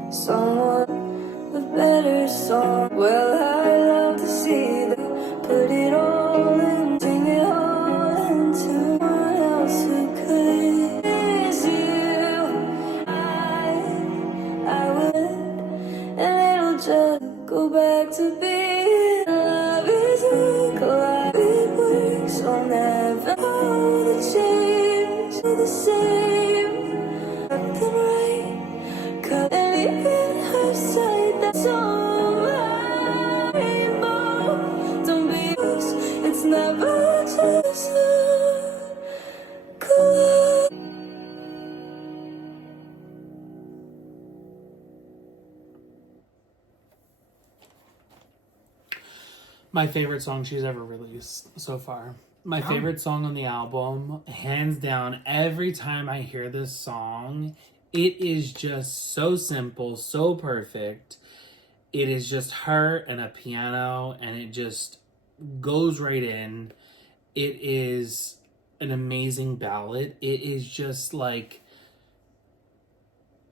someone with better song, well, I love to see that. Put it all in, bring it all into someone else who could. Is you, I would, and it'll just go back to being. Love is like life, it works, will never all the change, all the same, nothing right. Cut and even her side, that's all right. Rainbow, don't be loose, it's never just a color. My favorite song she's ever released so far. My favorite song on the album, hands down. Every time I hear this song, it is just so simple, so perfect. It is just her and a piano, and it just goes right in. It is an amazing ballad. It is just like,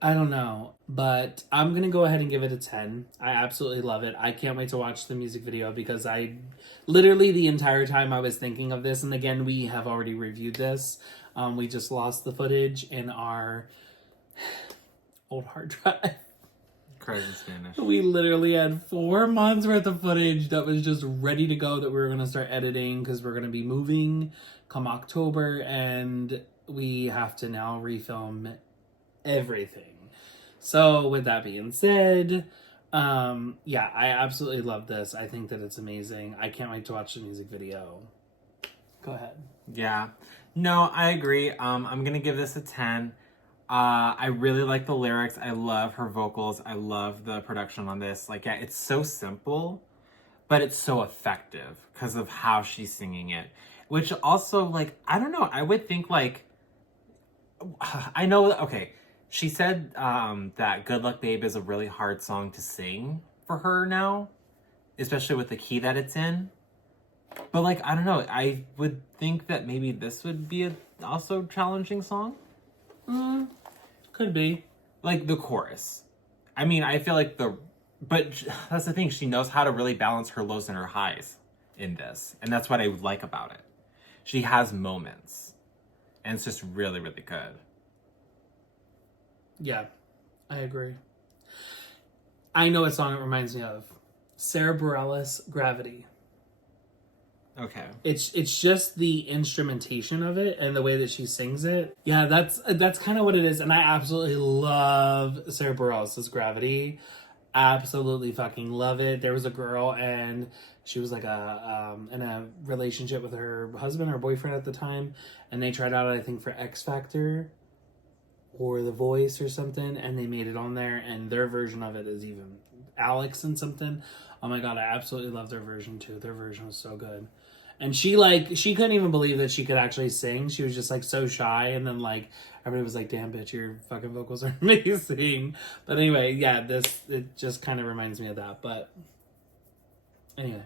I don't know, but I'm going to go ahead and give it a 10. I absolutely love it. I can't wait to watch the music video because I literally the entire time I was thinking of this, and again, we have already reviewed this. We just lost the footage in our old hard drive. Cries in Spanish. We literally had 4 months worth of footage that was just ready to go that we were going to start editing because we're going to be moving come October and we have to now refilm everything. So with that being said, yeah, I absolutely love this. I think that it's amazing. I can't wait to watch the music video. Go ahead. Yeah. No, I agree. I'm going to give this a 10. I really like the lyrics. I love her vocals. I love the production on this. Like, yeah, it's so simple, but it's so effective because of how she's singing it. Which also, like, I don't know. I would think, like, I know, okay, she said that Good Luck Babe is a really hard song to sing for her now, especially with the key that it's in. But, like, I don't know. I would think that maybe this would be a also challenging song. Could be. Like, the chorus. I mean, I feel like but that's the thing. She knows how to really balance her lows and her highs in this. And that's what I like about it. She has moments. And it's just really, really good. Yeah, I agree. I know what song it reminds me of. Sarah Bareilles, Gravity. Okay. It's just the instrumentation of it and the way that she sings it. Yeah, that's kind of what it is. And I absolutely love Sarah Bareilles' Gravity. Absolutely fucking love it. There was a girl and she was like in a relationship with her husband or boyfriend at the time, and they tried out, I think, for X Factor or The Voice or something, and they made it on there, and their version of it is even Alex and something. Oh my god, I absolutely love their version too. Their version was so good. And she couldn't even believe that she could actually sing. She was just like so shy, and then like everybody was like, damn bitch, your fucking vocals are amazing. But anyway, yeah, it just kind of reminds me of that. But anyway,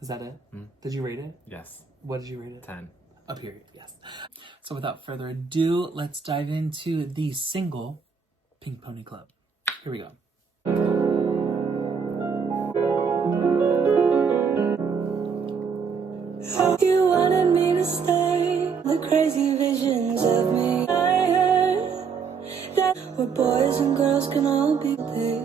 is that it? Did you rate it? Yes. What did you rate it? 10. A period, yes. So without further ado, let's dive into the single Pink Pony Club. Here we go. You wanted me to stay, the crazy visions of me. I heard that where boys and girls can all be they.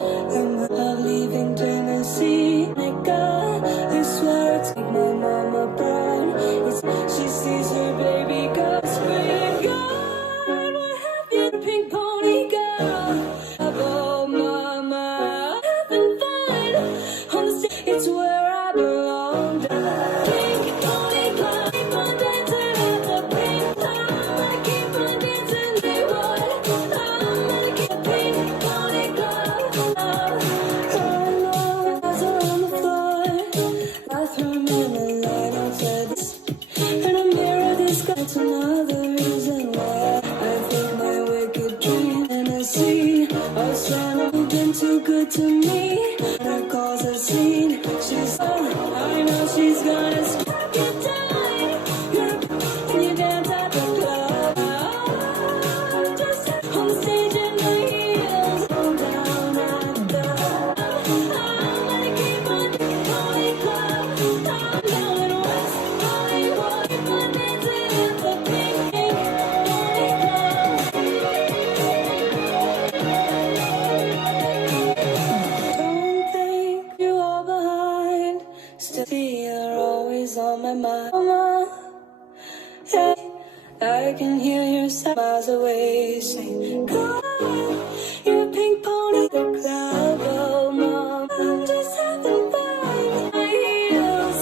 I'm not leaving Tennessee, nigga. I swear it's like my mama proud. She sees her baby girl scream, God, what have you, pink pony girl? Oh, mama, having fun on the stage. It's where I belong. Pink pony club, keep on dancing at the pink club. I keep on dancing, they would. I'm gonna keep the pink pony club. That's another reason why I think my wicked dream Tennessee. Our son have been too good to me. That cause a scene. She's I know she's gonna strike it down. Can you dance at the club? Just on the stage in my heels. Go down at the I'm gonna keep on Pony Club. I'm down in West Hollywood. Keep on dancing at the pink Pony Club. Don't think you're all behind. Still, you're always on my mind. Mama, hey, I can hear your sound miles away. Saying, God, you're a pink pony. The club, oh, Mom, I'm just having fun. My heels,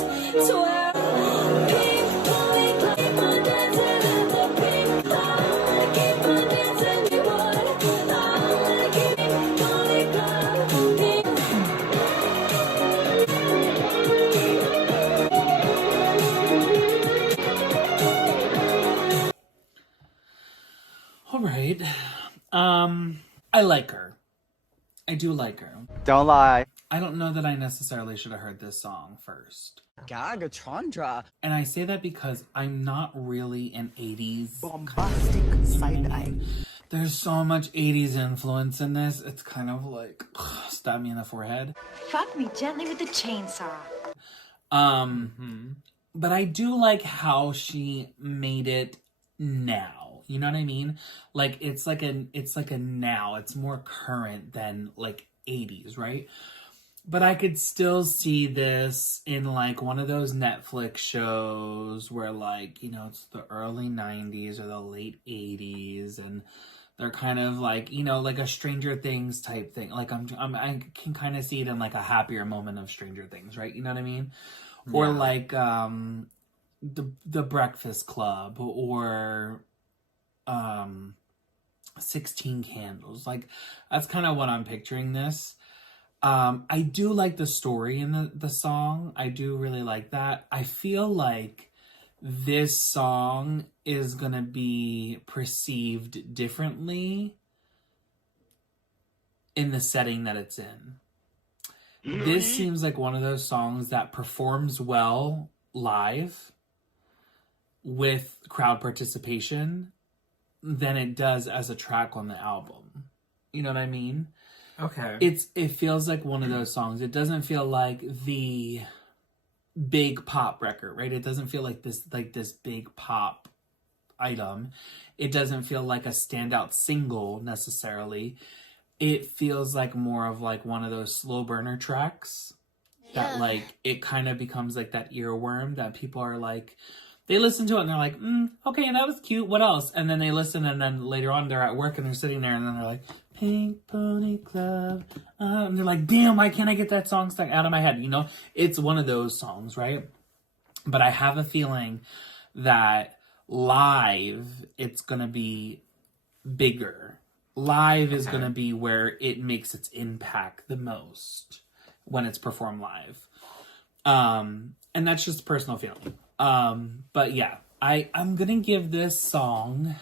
swear. Pink pony club, keep on dancing at the pink club. I'm gonna keep on dancing, you would. I'm gonna keep pink pony club. Pink. All right. I like her. I do like her. Don't lie. I don't know that I necessarily should have heard this song first. Gaga Chandra. And I say that because I'm not really an 80s. Bombastic side eye. There's so much 80s influence in this. It's kind of like, stab me in the forehead. Fuck me gently with the chainsaw. But I do like how she made it now. You know what I mean? Like it's like a now. It's more current than like 80s, right? But I could still see this in like one of those Netflix shows where like, you know, it's the early 90s or the late 80s and they're kind of like, you know, like a Stranger Things type thing. Like I can kind of see it in like a happier moment of Stranger Things, right? You know what I mean? Yeah. Or like the Breakfast Club or 16 Candles. Like that's kind of what I'm picturing this. I do like the story in the song. I do really like that. I feel like this song is going to be perceived differently in the setting that it's in. This seems like one of those songs that performs well live with crowd participation than it does as a track on the album. You know what I mean? Okay. It feels like one of those songs. It doesn't feel like the big pop record, right? It doesn't feel like this big pop item. It doesn't feel like a standout single necessarily. It feels like more of like one of those slow burner tracks that like it kind of becomes like that earworm that people are like, they listen to it and they're like, okay, that was cute. What else? And then they listen and then later on they're at work and they're sitting there and then they're like, Pink Pony Club. And they're like, damn, why can't I get that song stuck out of my head? You know, it's one of those songs, right? But I have a feeling that live, it's going to be bigger. Live is going to be where it makes its impact the most when it's performed live. And that's just a personal feeling. But yeah, I'm going to give this song...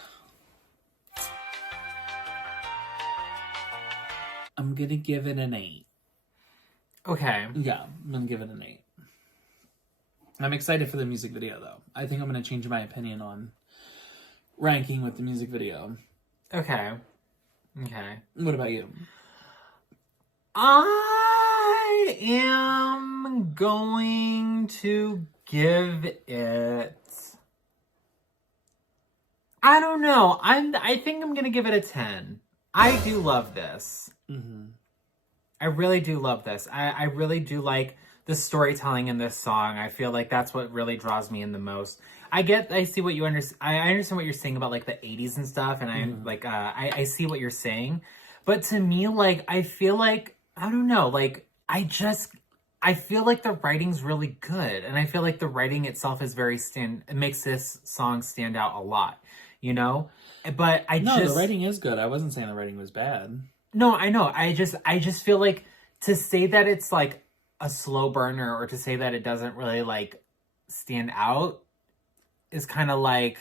I'm going to give it an 8. Okay. Yeah, I'm going to give it an 8. I'm excited for the music video, though. I think I'm going to change my opinion on ranking with the music video. Okay. What about you? I am going to give it... I don't know. I think I'm going to give it a 10. I do love this. Mm-hmm. I really do love this. I really do like the storytelling in this song. I feel like that's what really draws me in the most. I see what you understand. I understand what you're saying about like the 80s and stuff, and I see what you're saying. But to me, like, I feel like, I don't know, like, I feel like the writing's really good, and I feel like the writing itself is it makes this song stand out a lot, you know? But the writing is good. I wasn't saying the writing was bad. No, I know. I just feel like to say that it's like a slow burner or to say that it doesn't really like stand out is kind of like,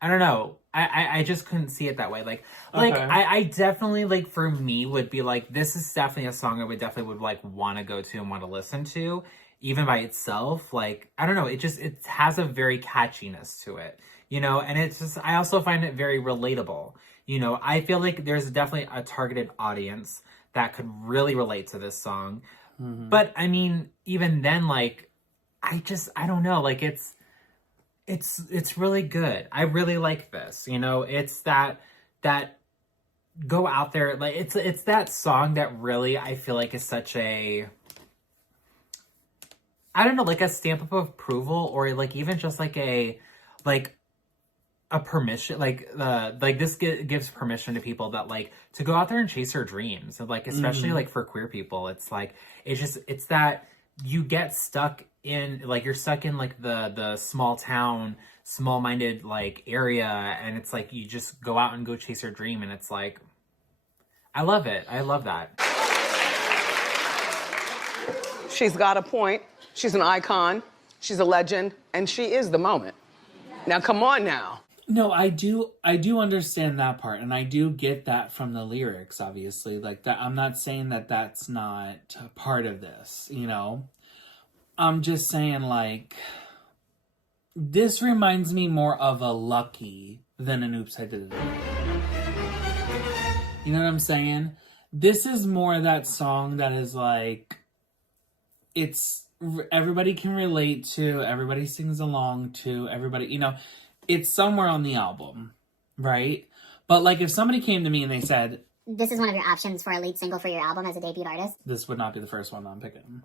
I don't know. I just couldn't see it that way. Like I definitely, like, for me would be like, this is definitely a song I would like want to go to and want to listen to even by itself. Like, I don't know. It has a very catchiness to it, you know, and it's just, I also find it very relatable. You know, I feel like there's definitely a targeted audience that could really relate to this song. Mm-hmm. But I mean, even then, like, I don't know, like it's really good. I really like this, you know, it's that go out there. Like it's that song that really, I feel like is such a, I don't know, like a stamp of approval or like even just like a permission, like this gives permission to people that like to go out there and chase their dreams, and like especially like for queer people, it's like it's that you get stuck in, like, you're stuck in like the small town, small-minded like area, and it's like you just go out and go chase your dream, and it's like, I love it. I love that. She's got a point. She's an icon. She's a legend, and she is the moment. Now, come on now. No, I do understand that part, and I do get that from the lyrics, obviously. Like, that, I'm not saying that that's not part of this, you know? I'm just saying, like, this reminds me more of a Lucky than an Oops, I Did It Again. You know what I'm saying? This is more that song that is, like, it's, everybody can relate to, everybody sings along to, everybody, you know, it's somewhere on the album, right? But like if somebody came to me and they said, this is one of your options for a lead single for your album as a debut artist, this would not be the first one I'm picking.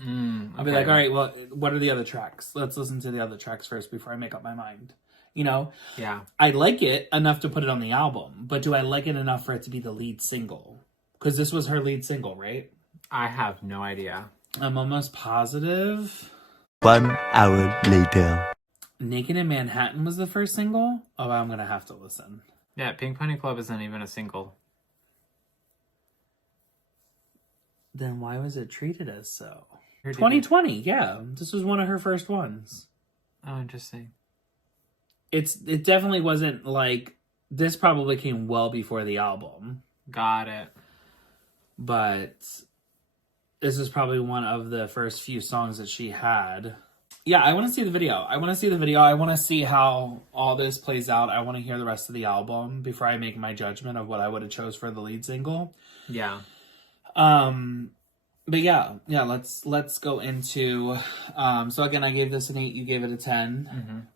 Okay. I'll be like, all right, well, what are the other tracks? Let's listen to the other tracks first before I make up my mind. You know? Yeah. I like it enough to put it on the album, but do I like it enough for it to be the lead single? Because this was her lead single, right? I have no idea. I'm almost positive. 1 hour later. Naked in Manhattan was the first single? Oh, I'm going to have to listen. Yeah, Pink Pony Club isn't even a single. Then why was it treated as so? 2020, yeah. This was one of her first ones. Oh, interesting. It definitely wasn't like... This probably came well before the album. Got it. But this is probably one of the first few songs that she had. Yeah, I want to see the video. I want to see how all this plays out. I want to hear the rest of the album before I make my judgment of what I would have chose for the lead single. Yeah. But yeah, let's go into, so again, I gave this an 8, you gave it a 10.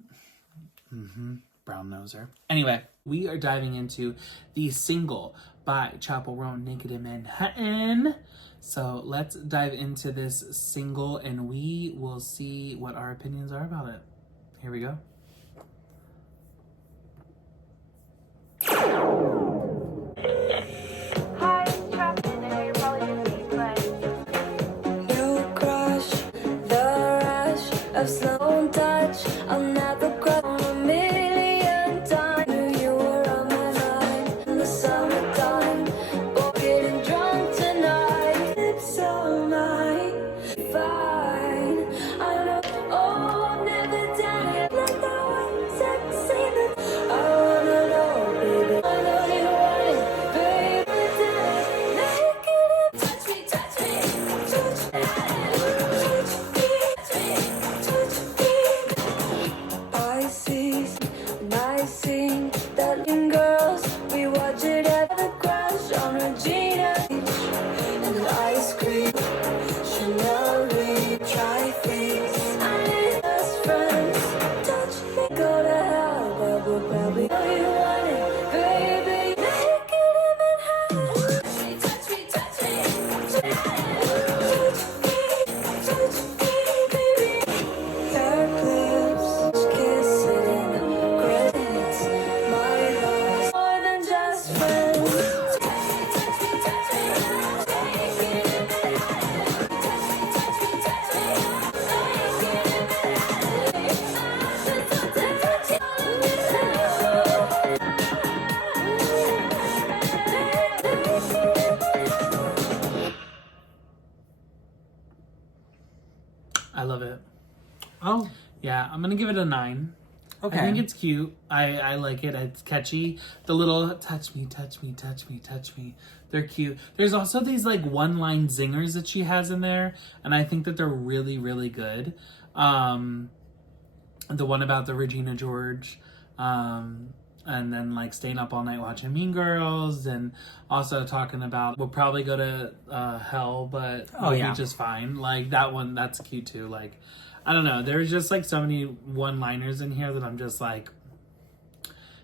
Brown noser. Anyway, we are diving into the single by Chappell Roan, Naked in Manhattan. So let's dive into this single and we will see what our opinions are about it. Here we go. Hi, it's Chappell. I know you're probably busy, but you crush the rush of slow touch. I'll never cry on a million times. Knew you were on my mind in the summertime. Both getting drunk tonight. It's all mine. Fine. I know. Oh, I've never done it like that one. Sexy. I wanna know, baby. I know you want it, baby. Touch me, touch me, touch me, touch me. I see that in girls, we watch it at the crash on Regina Beach, and the ice cream, Chanel ring, try things. I need best friends. Touch me, go to hell, bubble, baby. Know you want it, baby. Naked in Manhattan. Touch me, touch me, touch me, baby. Hair clips, kiss it in the credits. My love's more than just friends. Touch me, touch me, naked in Manhattan. Touch me, touch me, naked in Manhattan. I love it. Oh. Yeah, I'm gonna give it a 9. Okay. I think it's cute. I like it. It's catchy. The little touch me, touch me, touch me, touch me. They're cute. There's also these like one-line zingers that she has in there, and I think that they're really, really good. The one about the Regina George, and then like staying up all night watching Mean Girls, and also talking about we'll probably go to hell, but we'll be just fine. Like that one, that's cute too. Like, I don't know. There's just like so many one-liners in here that I'm just like,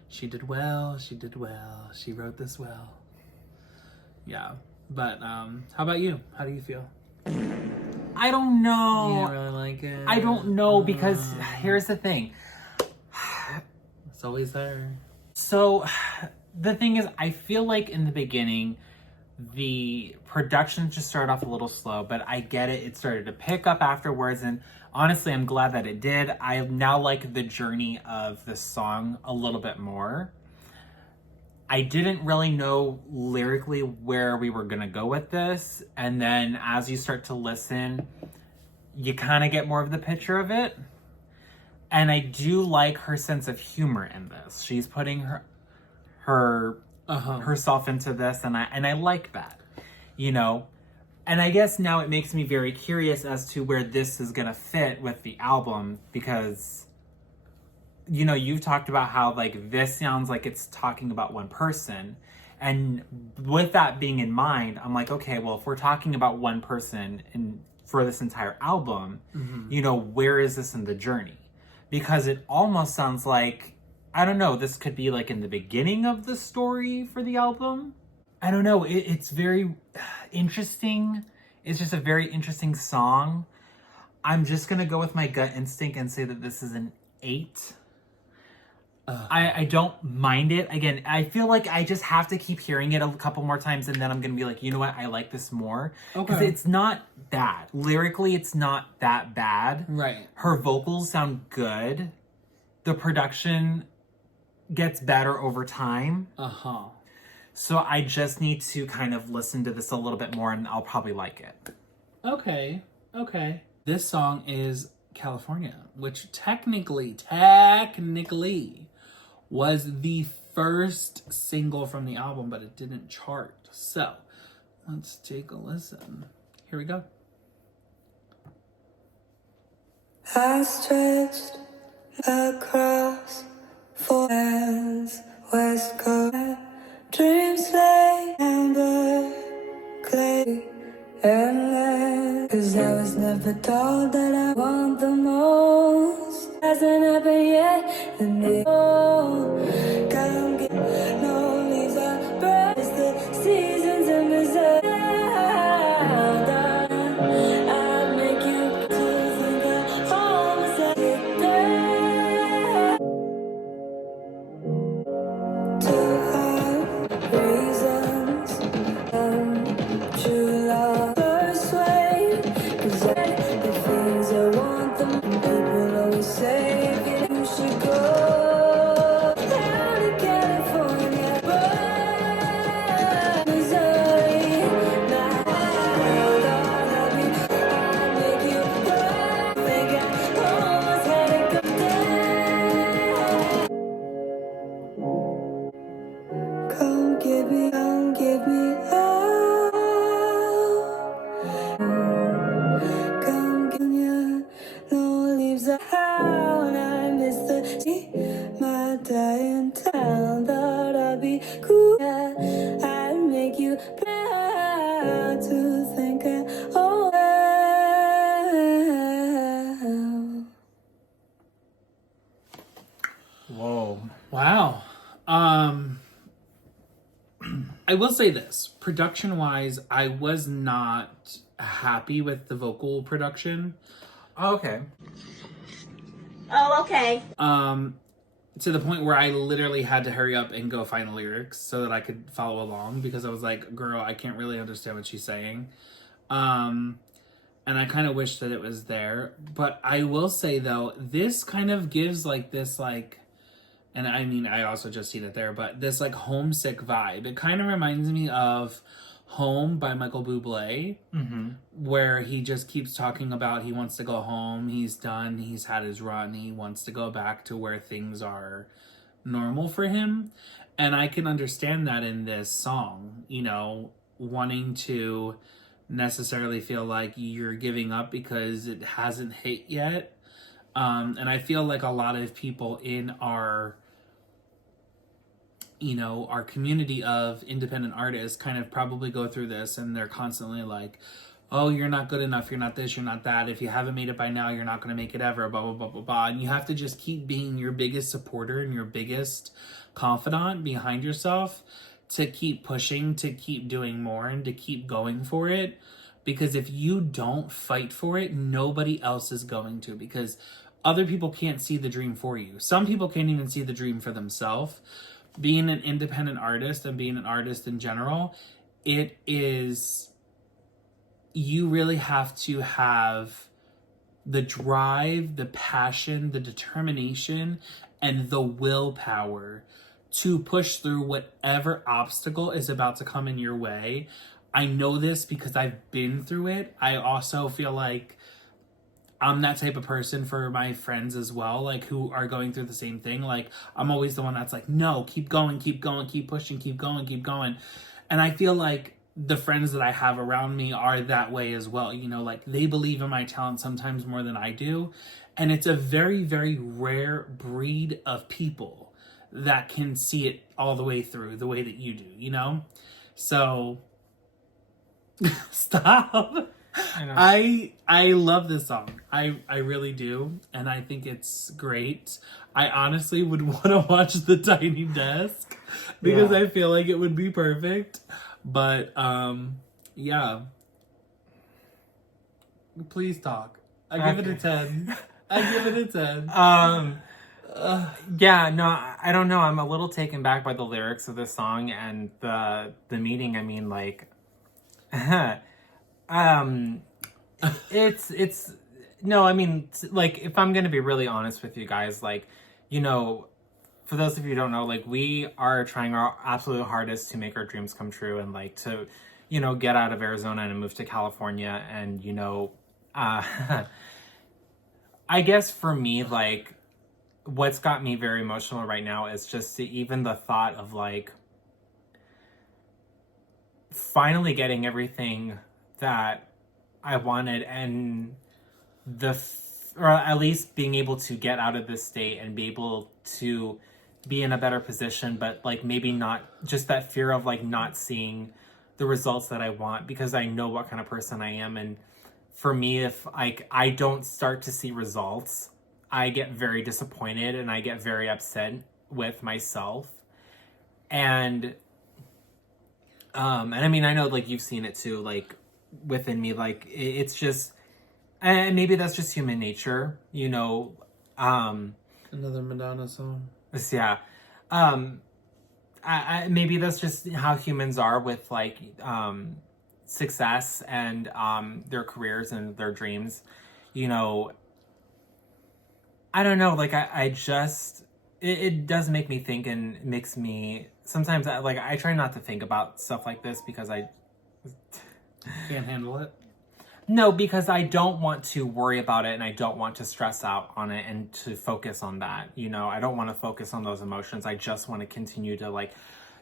she did well, she did well, she wrote this well. Yeah. But how about you? How do you feel? I don't know. You don't really like it? I don't know because here's the thing. It's always there. So the thing is, I feel like in the beginning, the production just started off a little slow, but I get it. It started to pick up afterwards, and honestly, I'm glad that it did. I now like the journey of the song a little bit more. I didn't really know lyrically where we were going to go with this, and then as you start to listen, you kind of get more of the picture of it. And I do like her sense of humor in this. She's putting herself into this, and I like that, you know. And I guess now it makes me very curious as to where this is gonna fit with the album, because, you know, you've talked about how like this sounds like it's talking about one person, and with that being in mind, I'm like, okay, well, if we're talking about one person and for this entire album, you know, where is this in the journey? Because it almost sounds like I don't know, this could be like in the beginning of the story for the album. I don't know. It's very interesting. It's just a very interesting song. I'm just going to go with my gut instinct and say that this is an 8. I don't mind it. Again, I feel like I just have to keep hearing it a couple more times and then I'm going to be like, you know what? I like this more. Because it's not bad. Lyrically, it's not that bad. Right. Her vocals sound good. The production gets better over time. Uh-huh. So I just need to kind of listen to this a little bit more and I'll probably like it. Okay. This song is California, which technically was the first single from the album, but it didn't chart. So let's take a listen. Here we go. I stretched across four hands, West Coast, dreams lay amber, clay, and land. 'Cause I was never told that I want the most. Hasn't happened yet, and they come get no leaves are bright. It's the seasons in Brazil. I'll make you to think of home as I get there. Two hard reasons, true love persuade. 'Cause the things I want, them people always say you should go down to California, but Missouri. Now I'll make you cry. Think I almost had it come down. Come give me out. Come give me no leaves are out. I miss the sea, my dying town. Thought I'd be cool. Yeah, I'd make you proud to think I oh Whoa. Wow. I will say this, production-wise, I was not happy with the vocal production. Oh, okay. Oh, okay. To the point where I literally had to hurry up and go find the lyrics so that I could follow along because I was like, girl, I can't really understand what she's saying. And I kind of wish that it was there. But I will say, though, this kind of gives like this like, and I mean, I also just seen it there, but this like homesick vibe. It kind of reminds me of Home by Michael Bublé, where he just keeps talking about he wants to go home, he's done, he's had his run, he wants to go back to where things are normal for him. And I can understand that in this song, you know, wanting to necessarily feel like you're giving up because it hasn't hit yet. And I feel like a lot of people in our, you know, our community of independent artists kind of probably go through this and they're constantly like, oh, you're not good enough, you're not this, you're not that. If you haven't made it by now, you're not going to make it ever, blah, blah, blah, blah, blah. And you have to just keep being your biggest supporter and your biggest confidant behind yourself to keep pushing, to keep doing more, and to keep going for it. Because if you don't fight for it, nobody else is going to. Because other people can't see the dream for you. Some people can't even see the dream for themselves. Being an independent artist and being an artist in general, it is, you really have to have the drive, the passion, the determination, and the willpower to push through whatever obstacle is about to come in your way. I know this because I've been through it. I also feel like I'm that type of person for my friends as well, like who are going through the same thing. Like I'm always the one that's like, no, keep going, keep pushing, keep going. And I feel like the friends that I have around me are that way as well. You know, like they believe in my talent sometimes more than I do. And it's a very, very rare breed of people that can see it all the way through the way that you do, you know? So stop. I love this song. I really do. And I think it's great. I honestly would want to watch the Tiny Desk because I feel like it would be perfect. But yeah. Please talk. I give it a 10. I give it a 10. Yeah, no, I don't know. I'm a little taken back by the lyrics of this song and the meaning. I mean, like, it's no, I mean, like, if I'm gonna be really honest with you guys, like, you know, for those of you who don't know, like, we are trying our absolute hardest to make our dreams come true and, like, to, you know, get out of Arizona and move to California. And, you know, I guess for me, like, what's got me very emotional right now is just even the thought of, like, finally getting everything that I wanted, and or at least being able to get out of this state and be able to be in a better position, but, like, maybe not just that fear of, like, not seeing the results that I want, because I know what kind of person I am. And for me, if, like, I don't start to see results, I get very disappointed and I get very upset with myself. And I mean, I know, like, you've seen it too, like, within me, like, it's just, and maybe that's just human nature, you know. Another Madonna song. Yeah. Maybe that's just how humans are with, like, success and their careers and their dreams, you know. I don't know, like, I just, it does make me think, and makes me, sometimes, I try not to think about stuff like this because I can't handle it. No, because I don't want to worry about it and I don't want to stress out on it and to focus on that, you know. I don't want to focus on those emotions. I just want to continue to, like,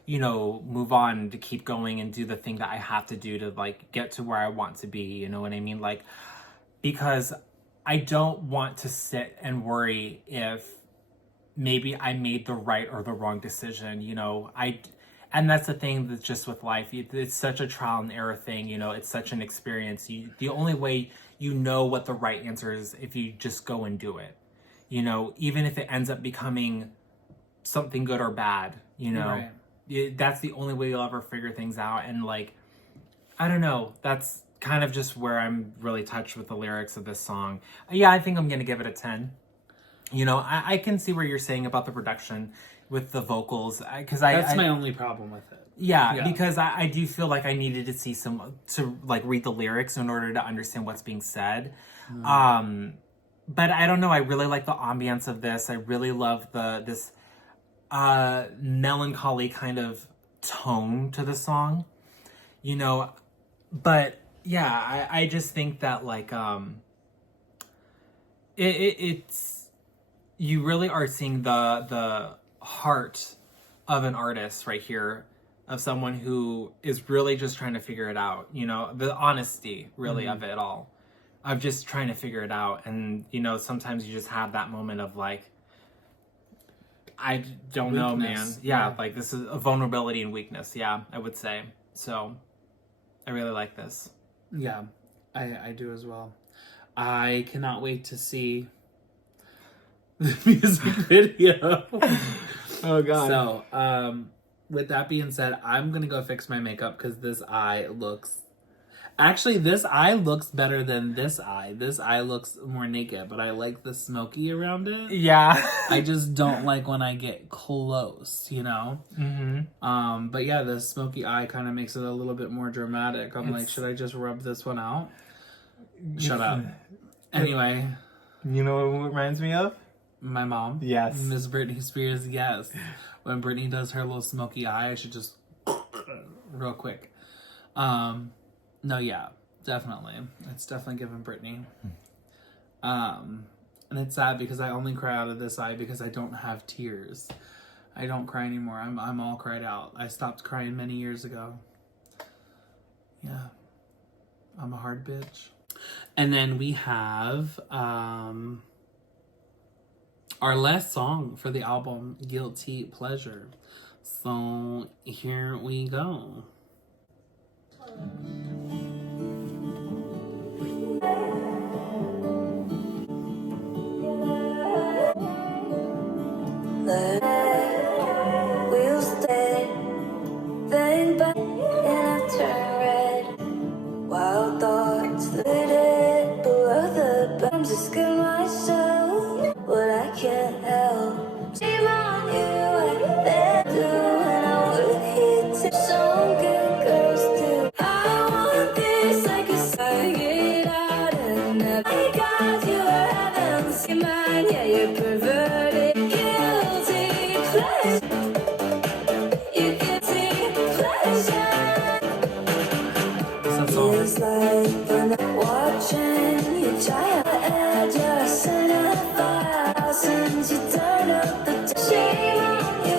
you know, move on, to keep going and do the thing that I have to do to, like, get to where I want to be, you know what I mean? Like, because I don't want to sit and worry if maybe I made the right or the wrong decision, you know. And that's the thing that's just with life. It's such a trial and error thing, you know. It's such an experience. The only way you know what the right answer is if you just go and do it, you know, even if it ends up becoming something good or bad, you know. Right. That's the only way you'll ever figure things out. And, like, I don't know. That's kind of just where I'm really touched with the lyrics of this song. Yeah, I think I'm going to give it a 10. You know, I can see where you're saying about the production with the vocals, because that's my only problem with it. Yeah, because I do feel like I needed to see to like read the lyrics in order to understand what's being said. But I don't know. I really like the ambience of this. I really love this melancholy kind of tone to the song, you know. But yeah, I just think that, like, it's, you really are seeing the heart of an artist right here, of someone who is really just trying to figure it out, you know, the honesty really of it all, of just trying to figure it out. And, you know, sometimes you just have that moment of, like, I don't know, man. Yeah, like, this is a vulnerability and weakness. Yeah, I would say. So I really like this. Yeah, I do as well. I cannot wait to see the music video. Oh god. So, with that being said, I'm gonna go fix my makeup because this eye looks better than this eye. This eye looks more naked, but I like the smoky around it. Yeah. I just don't like when I get close, you know? Mm-hmm. But yeah, the smoky eye kind of makes it a little bit more dramatic. I'm like, should I just rub this one out? Shut up. Anyway. You know what it reminds me of? My mom. Yes. Miss Britney Spears, yes. When Britney does her little smoky eye, I should just real quick. No, yeah, definitely. It's definitely giving Britney. And it's sad because I only cry out of this eye because I don't have tears. I don't cry anymore. I'm all cried out. I stopped crying many years ago. Yeah. I'm a hard bitch. And then we have our last song for the album, Guilty Pleasure. So here we go. just get myself, but I can't help. Shame on you, I bet do, and I would hit some good girls too. I want this like a side it out and I got you haven't seen mine, yeah, you're perverted, guilty pleasure. You guilty pleasure. Feels like when I'm watching you try to add your son of thousands. You turn up the shame on you.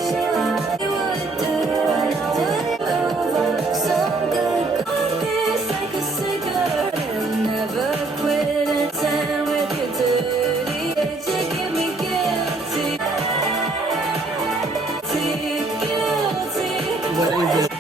You would do and I would move on. Some good coffee's like a cigarette and never quit and stand with your dirty edge. You give me guilty, guilty. What is it?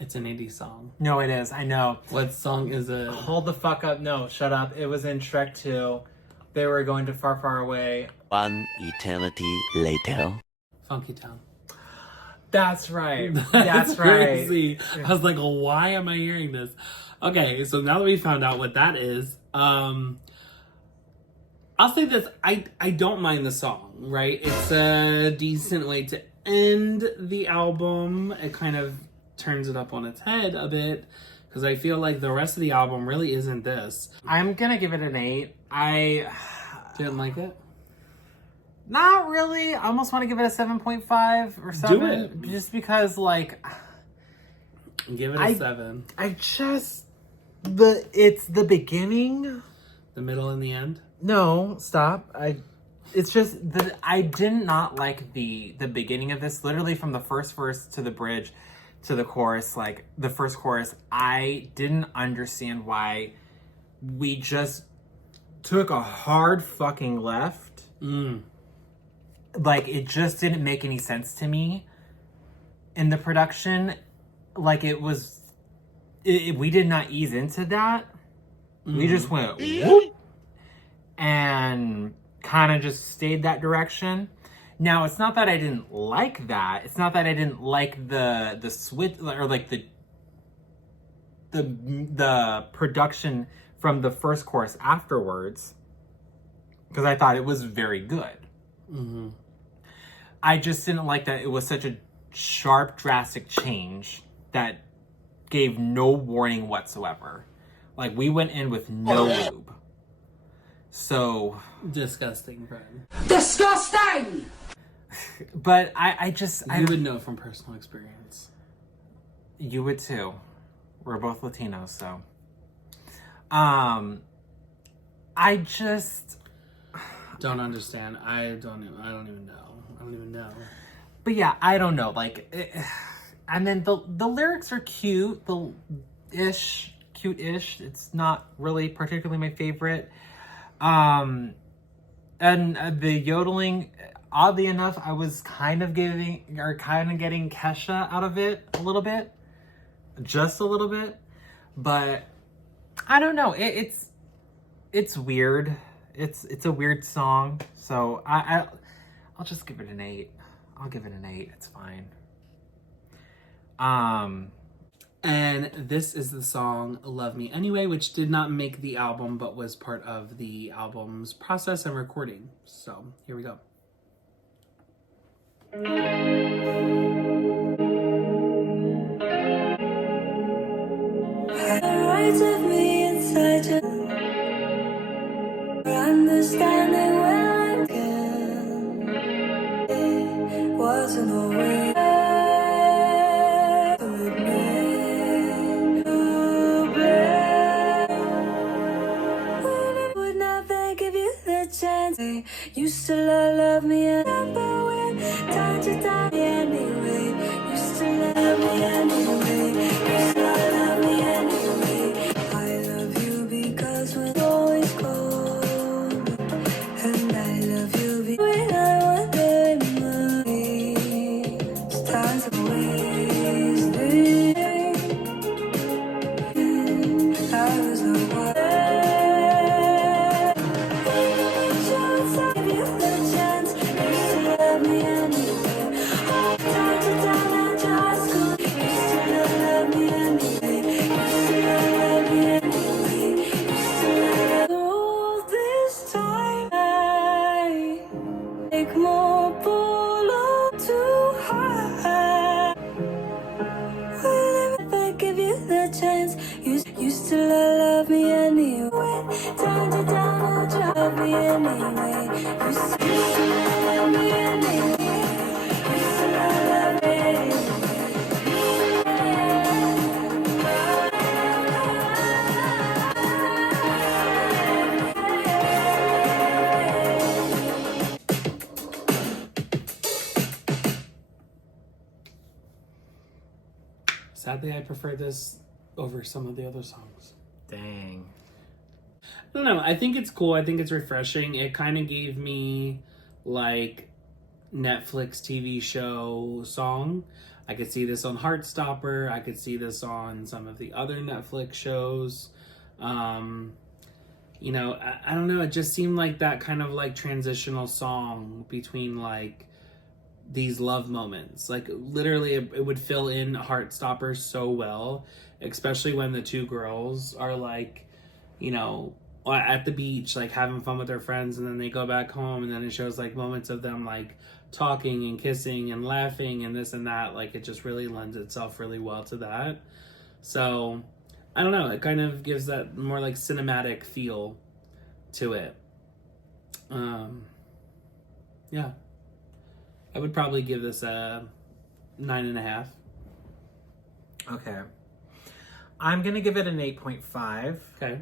It's an indie song. No, it is. I know. What song is it? Hold the fuck up. No, shut up. It was in Shrek 2. They were going to Far, Far Away. One eternity later. Funky Town. That's right. That's right. Crazy. I was like, why am I hearing this? Okay, so now that we found out what that is, I'll say this. I don't mind the song, right? It's a decent way to end the album. It kind of turns it up on its head a bit, because I feel like the rest of the album really isn't this. I'm gonna give it an 8. I didn't like it. Not really. I almost want to give it a 7.5 or 7. Do it. Just because, like, give it a 7. It's the beginning. The middle and the end? No, stop. It's just that I did not like the beginning of this. Literally from the first verse to the bridge to the chorus, like the first chorus, I didn't understand why we just took a hard fucking left. Like, it just didn't make any sense to me in the production. Like, we did not ease into that. We just went whoop and kind of just stayed that direction. Now, it's not that I didn't like that. It's not that I didn't like the switch, or like the production from the first chorus afterwards, because I thought it was very good. I just didn't like that it was such a sharp, drastic change that gave no warning whatsoever. Like, we went in with no lube. So... disgusting, Brian. Disgusting! But I just... You would know from personal experience. You would too. We're both Latinos, so... I just... don't understand. I don't even know. But yeah, I don't know. Like, and then the lyrics are cute, cute-ish. It's not really particularly my favorite. And the yodeling, oddly enough, I was kind of getting Kesha out of it a little bit, just a little bit. But I don't know. It's weird. It's a weird song. So I'll just give it an 8. I'll give it an 8. It's fine. And this is the song Love Me Anyway, which did not make the album, but was part of the album's process and recording. So here we go. Rights of me inside you. Understanding when I can. It wasn't always. Used to love me and remember when time to time anyway. Used to love me anyway. Used to love me. sadly, I prefer this over some of the other songs. Dang. I don't know. I think it's cool. I think it's refreshing. It kind of gave me like Netflix TV show song. I could see this on Heartstopper. I could see this on some of the other Netflix shows. You know, I don't know. It just seemed like that kind of like transitional song between like these love moments. Like literally it would fill in Heartstopper so well, especially when the two girls are like, you know, at the beach, like having fun with their friends, and then they go back home, and then it shows like moments of them like talking and kissing and laughing and this and that. Like it just really lends itself really well to that. So I don't know, it kind of gives that more like cinematic feel to it. Yeah, I would probably give this a 9.5. Okay. I'm gonna give it an 8.5. Okay.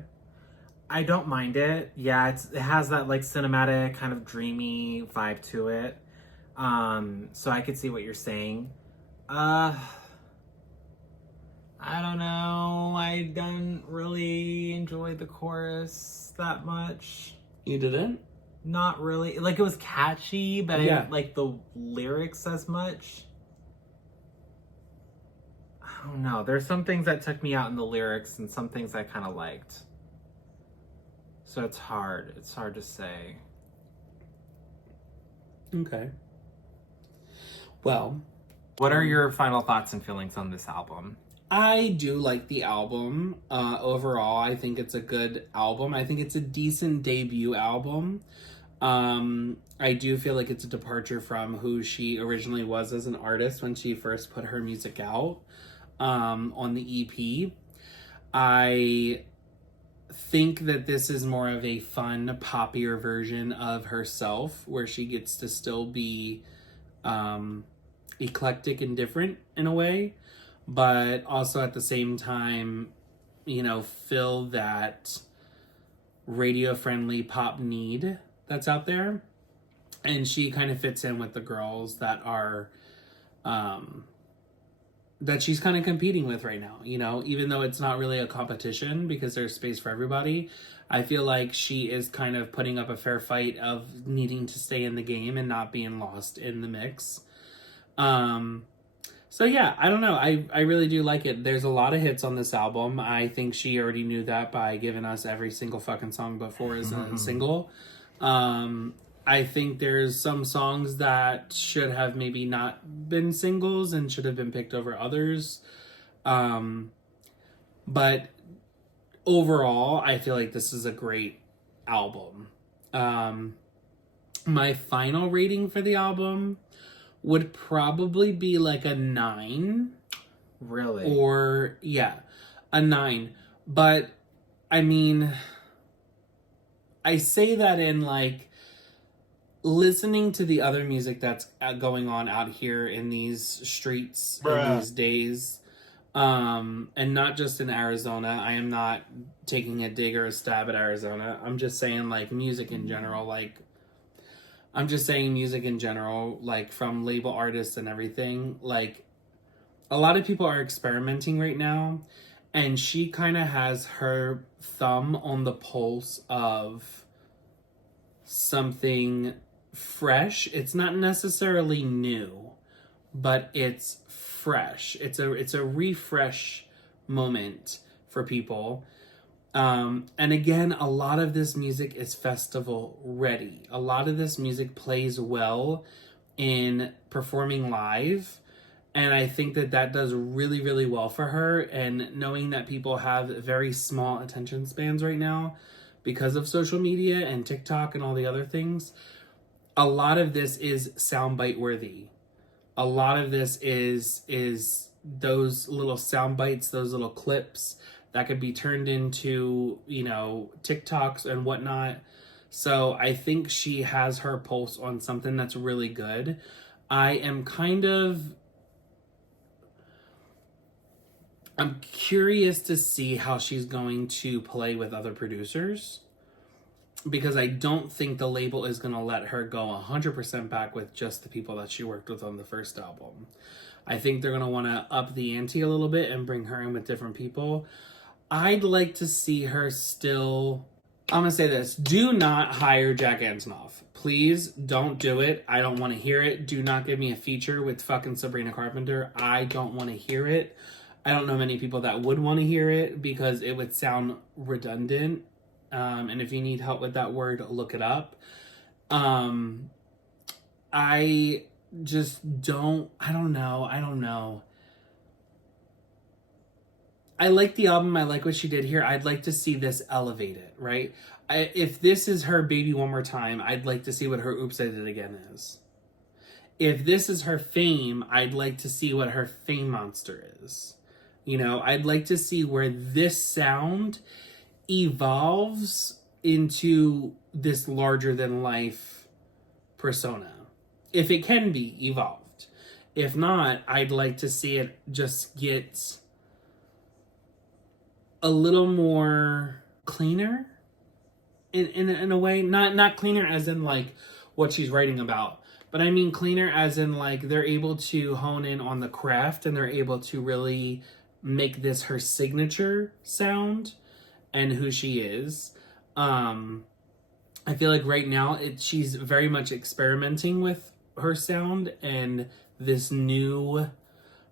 I don't mind it. Yeah, it has that like cinematic kind of dreamy vibe to it. So I could see what you're saying. I don't know. I don't really enjoy the chorus that much. You didn't? Not really. Like it was catchy, but I didn't like the lyrics as much. I don't know. There's some things that took me out in the lyrics and some things I kind of liked. So it's hard. It's hard to say. Okay. Well, what are your final thoughts and feelings on this album? I do like the album. Overall, I think it's a good album. I think it's a decent debut album. I do feel like it's a departure from who she originally was as an artist when she first put her music out on the EP. I think that this is more of a fun, poppier version of herself, where she gets to still be eclectic and different in a way, but also at the same time, you know, fill that radio-friendly pop need that's out there. And she kind of fits in with the girls that are that she's kind of competing with right now, you know, even though it's not really a competition because there's space for everybody. I feel like she is kind of putting up a fair fight of needing to stay in the game and not being lost in the mix. So yeah, I don't know. I really do like it. There's a lot of hits on this album. I think she already knew that by giving us every single fucking song before as a single. I think there's some songs that should have maybe not been singles and should have been picked over others. But overall, I feel like this is a great album. My final rating for the album would probably be like a 9. Really? Or, yeah, a 9. But, I mean, I say that in like, listening to the other music that's going on out here in these streets in these days, and not just in Arizona. I am not taking a dig or a stab at Arizona. I'm just saying like music in general, like from label artists and everything. Like a lot of people are experimenting right now, and she kind of has her thumb on the pulse of something fresh. It's not necessarily new, but it's fresh. It's a refresh moment for people. And again, a lot of this music is festival ready. A lot of this music plays well in performing live. And I think that does really, really well for her. And knowing that people have very small attention spans right now because of social media and TikTok and all the other things, a lot of this is soundbite worthy. A lot of this is those little sound bites, those little clips that could be turned into, you know, TikToks and whatnot. So I think she has her pulse on something that's really good. I'm curious to see how she's going to play with other producers. because I don't think the label is going to let her go 100% back with just the people that she worked with on the first album. I think they're going to want to up the ante a little bit and bring her in with different people. I'd like to see her still... I'm going to say this. Do not hire Jack Antonoff. Please don't do it. I don't want to hear it. Do not give me a feature with fucking Sabrina Carpenter. I don't want to hear it. I don't know many people that would want to hear it because it would sound redundant. And if you need help with that word, look it up. I just don't... I don't know. I like the album. I like what she did here. I'd like to see this elevated, right? If this is her Baby One More Time, I'd like to see what her Oops, I Did It Again is. If this is her Fame, I'd like to see what her Fame Monster is. You know, I'd like to see where this sound evolves into this larger than life persona. If it can be evolved. If not, I'd like to see it just get a little more cleaner in a way. Not cleaner as in like what she's writing about, but I mean cleaner as in like they're able to hone in on the craft and they're able to really make this her signature sound and who she is. I feel like right now she's very much experimenting with her sound and this new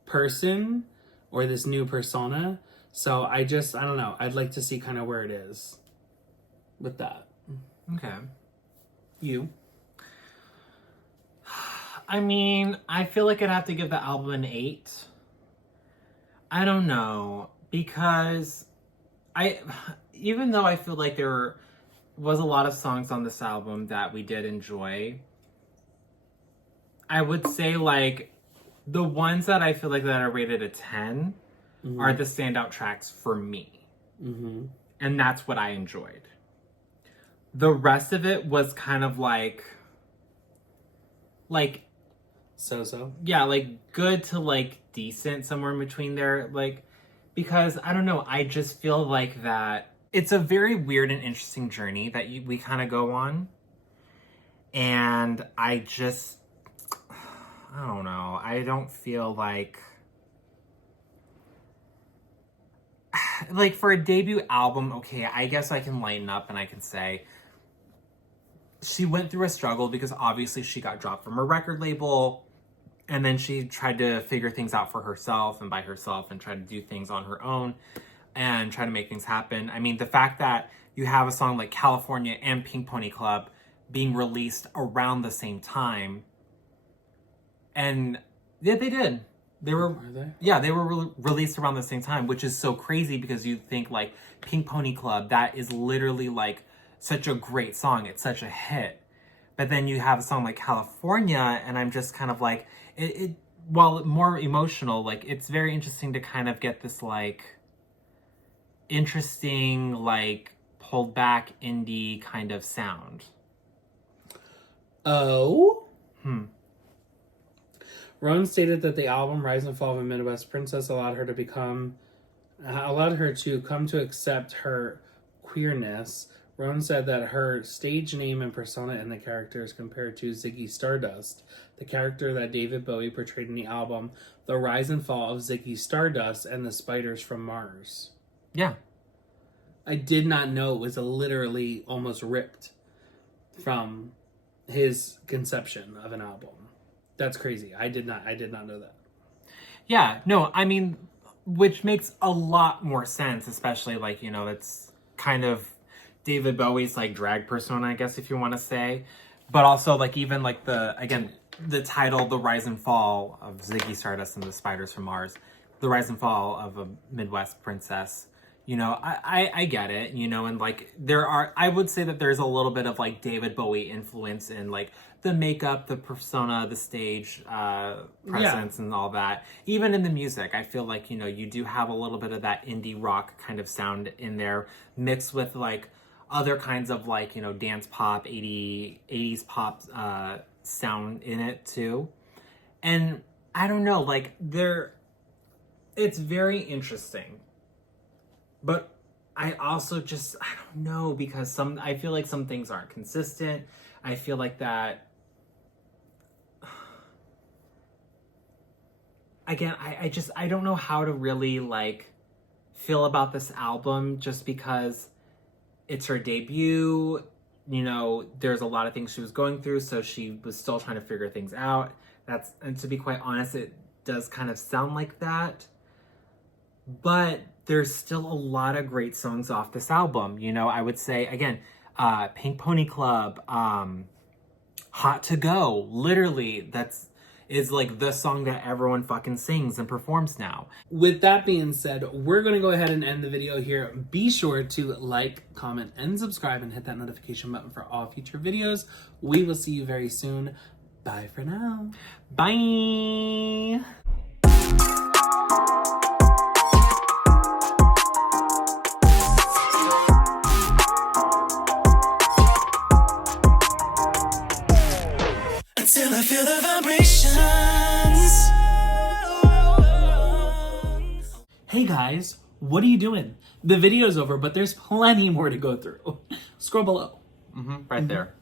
person or this new persona. So I don't know. I'd like to see kind of where it is with that. Okay. You? I mean, I feel like I'd have to give the album an 8. I don't know, because even though I feel like there was a lot of songs on this album that we did enjoy, I would say like the ones that I feel like that are rated a 10 are the standout tracks for me. Mm-hmm. And that's what I enjoyed. The rest of it was kind of like so. Yeah, like good to like decent, somewhere in between there. Like, because I don't know, I just feel like that it's a very weird and interesting journey that we kind of go on. And I don't know. I don't feel like for a debut album, okay, I guess I can lighten up and I can say she went through a struggle because obviously she got dropped from her record label and then she tried to figure things out for herself and by herself and try to do things on her own and try to make things happen. I mean, the fact that you have a song like California and Pink Pony Club being released around the same time, and yeah, they did. They were released around the same time, which is so crazy because you think like Pink Pony Club, that is literally like such a great song. It's such a hit. But then you have a song like California and I'm just kind of like, it while more emotional, like it's very interesting to kind of get this like interesting, like pulled back indie kind of sound. Oh? Roan stated that the album Rise and Fall of a Midwest Princess allowed her to come to accept her queerness. Roan said that her stage name and persona in the character is compared to Ziggy Stardust, the character that David Bowie portrayed in the album The Rise and Fall of Ziggy Stardust and the Spiders from Mars. Yeah. I did not know it was literally almost ripped from his conception of an album. That's crazy. I did not know that. Yeah, no, I mean, which makes a lot more sense, especially like, you know, it's kind of David Bowie's like drag persona, I guess, if you want to say. But also like even like the title, The Rise and Fall of Ziggy Stardust and the Spiders from Mars, The Rise and Fall of a Midwest Princess. You know, I get it, you know, and like I would say that there's a little bit of like David Bowie influence in like the makeup, the persona, the stage presence and all that. Even in the music, I feel like, you know, you do have a little bit of that indie rock kind of sound in there mixed with like other kinds of like, you know, dance pop, 80s pop sound in it too. And I don't know, like it's very interesting. But I also just, I don't know, because I feel like some things aren't consistent. I feel like that, again, I don't know how to really like feel about this album, just because it's her debut. You know, there's a lot of things she was going through, so she was still trying to figure things out. And to be quite honest, it does kind of sound like that. But there's still a lot of great songs off this album. You know, I would say, again, Pink Pony Club, Hot to Go, literally, is like the song that everyone fucking sings and performs now. With that being said, we're going to go ahead and end the video here. Be sure to like, comment, and subscribe, and hit that notification button for all future videos. We will see you very soon. Bye for now. Bye! Until I feel the vibrations. Hey guys, what are you doing? The video's over, but there's plenty more to go through. Scroll below. Right there.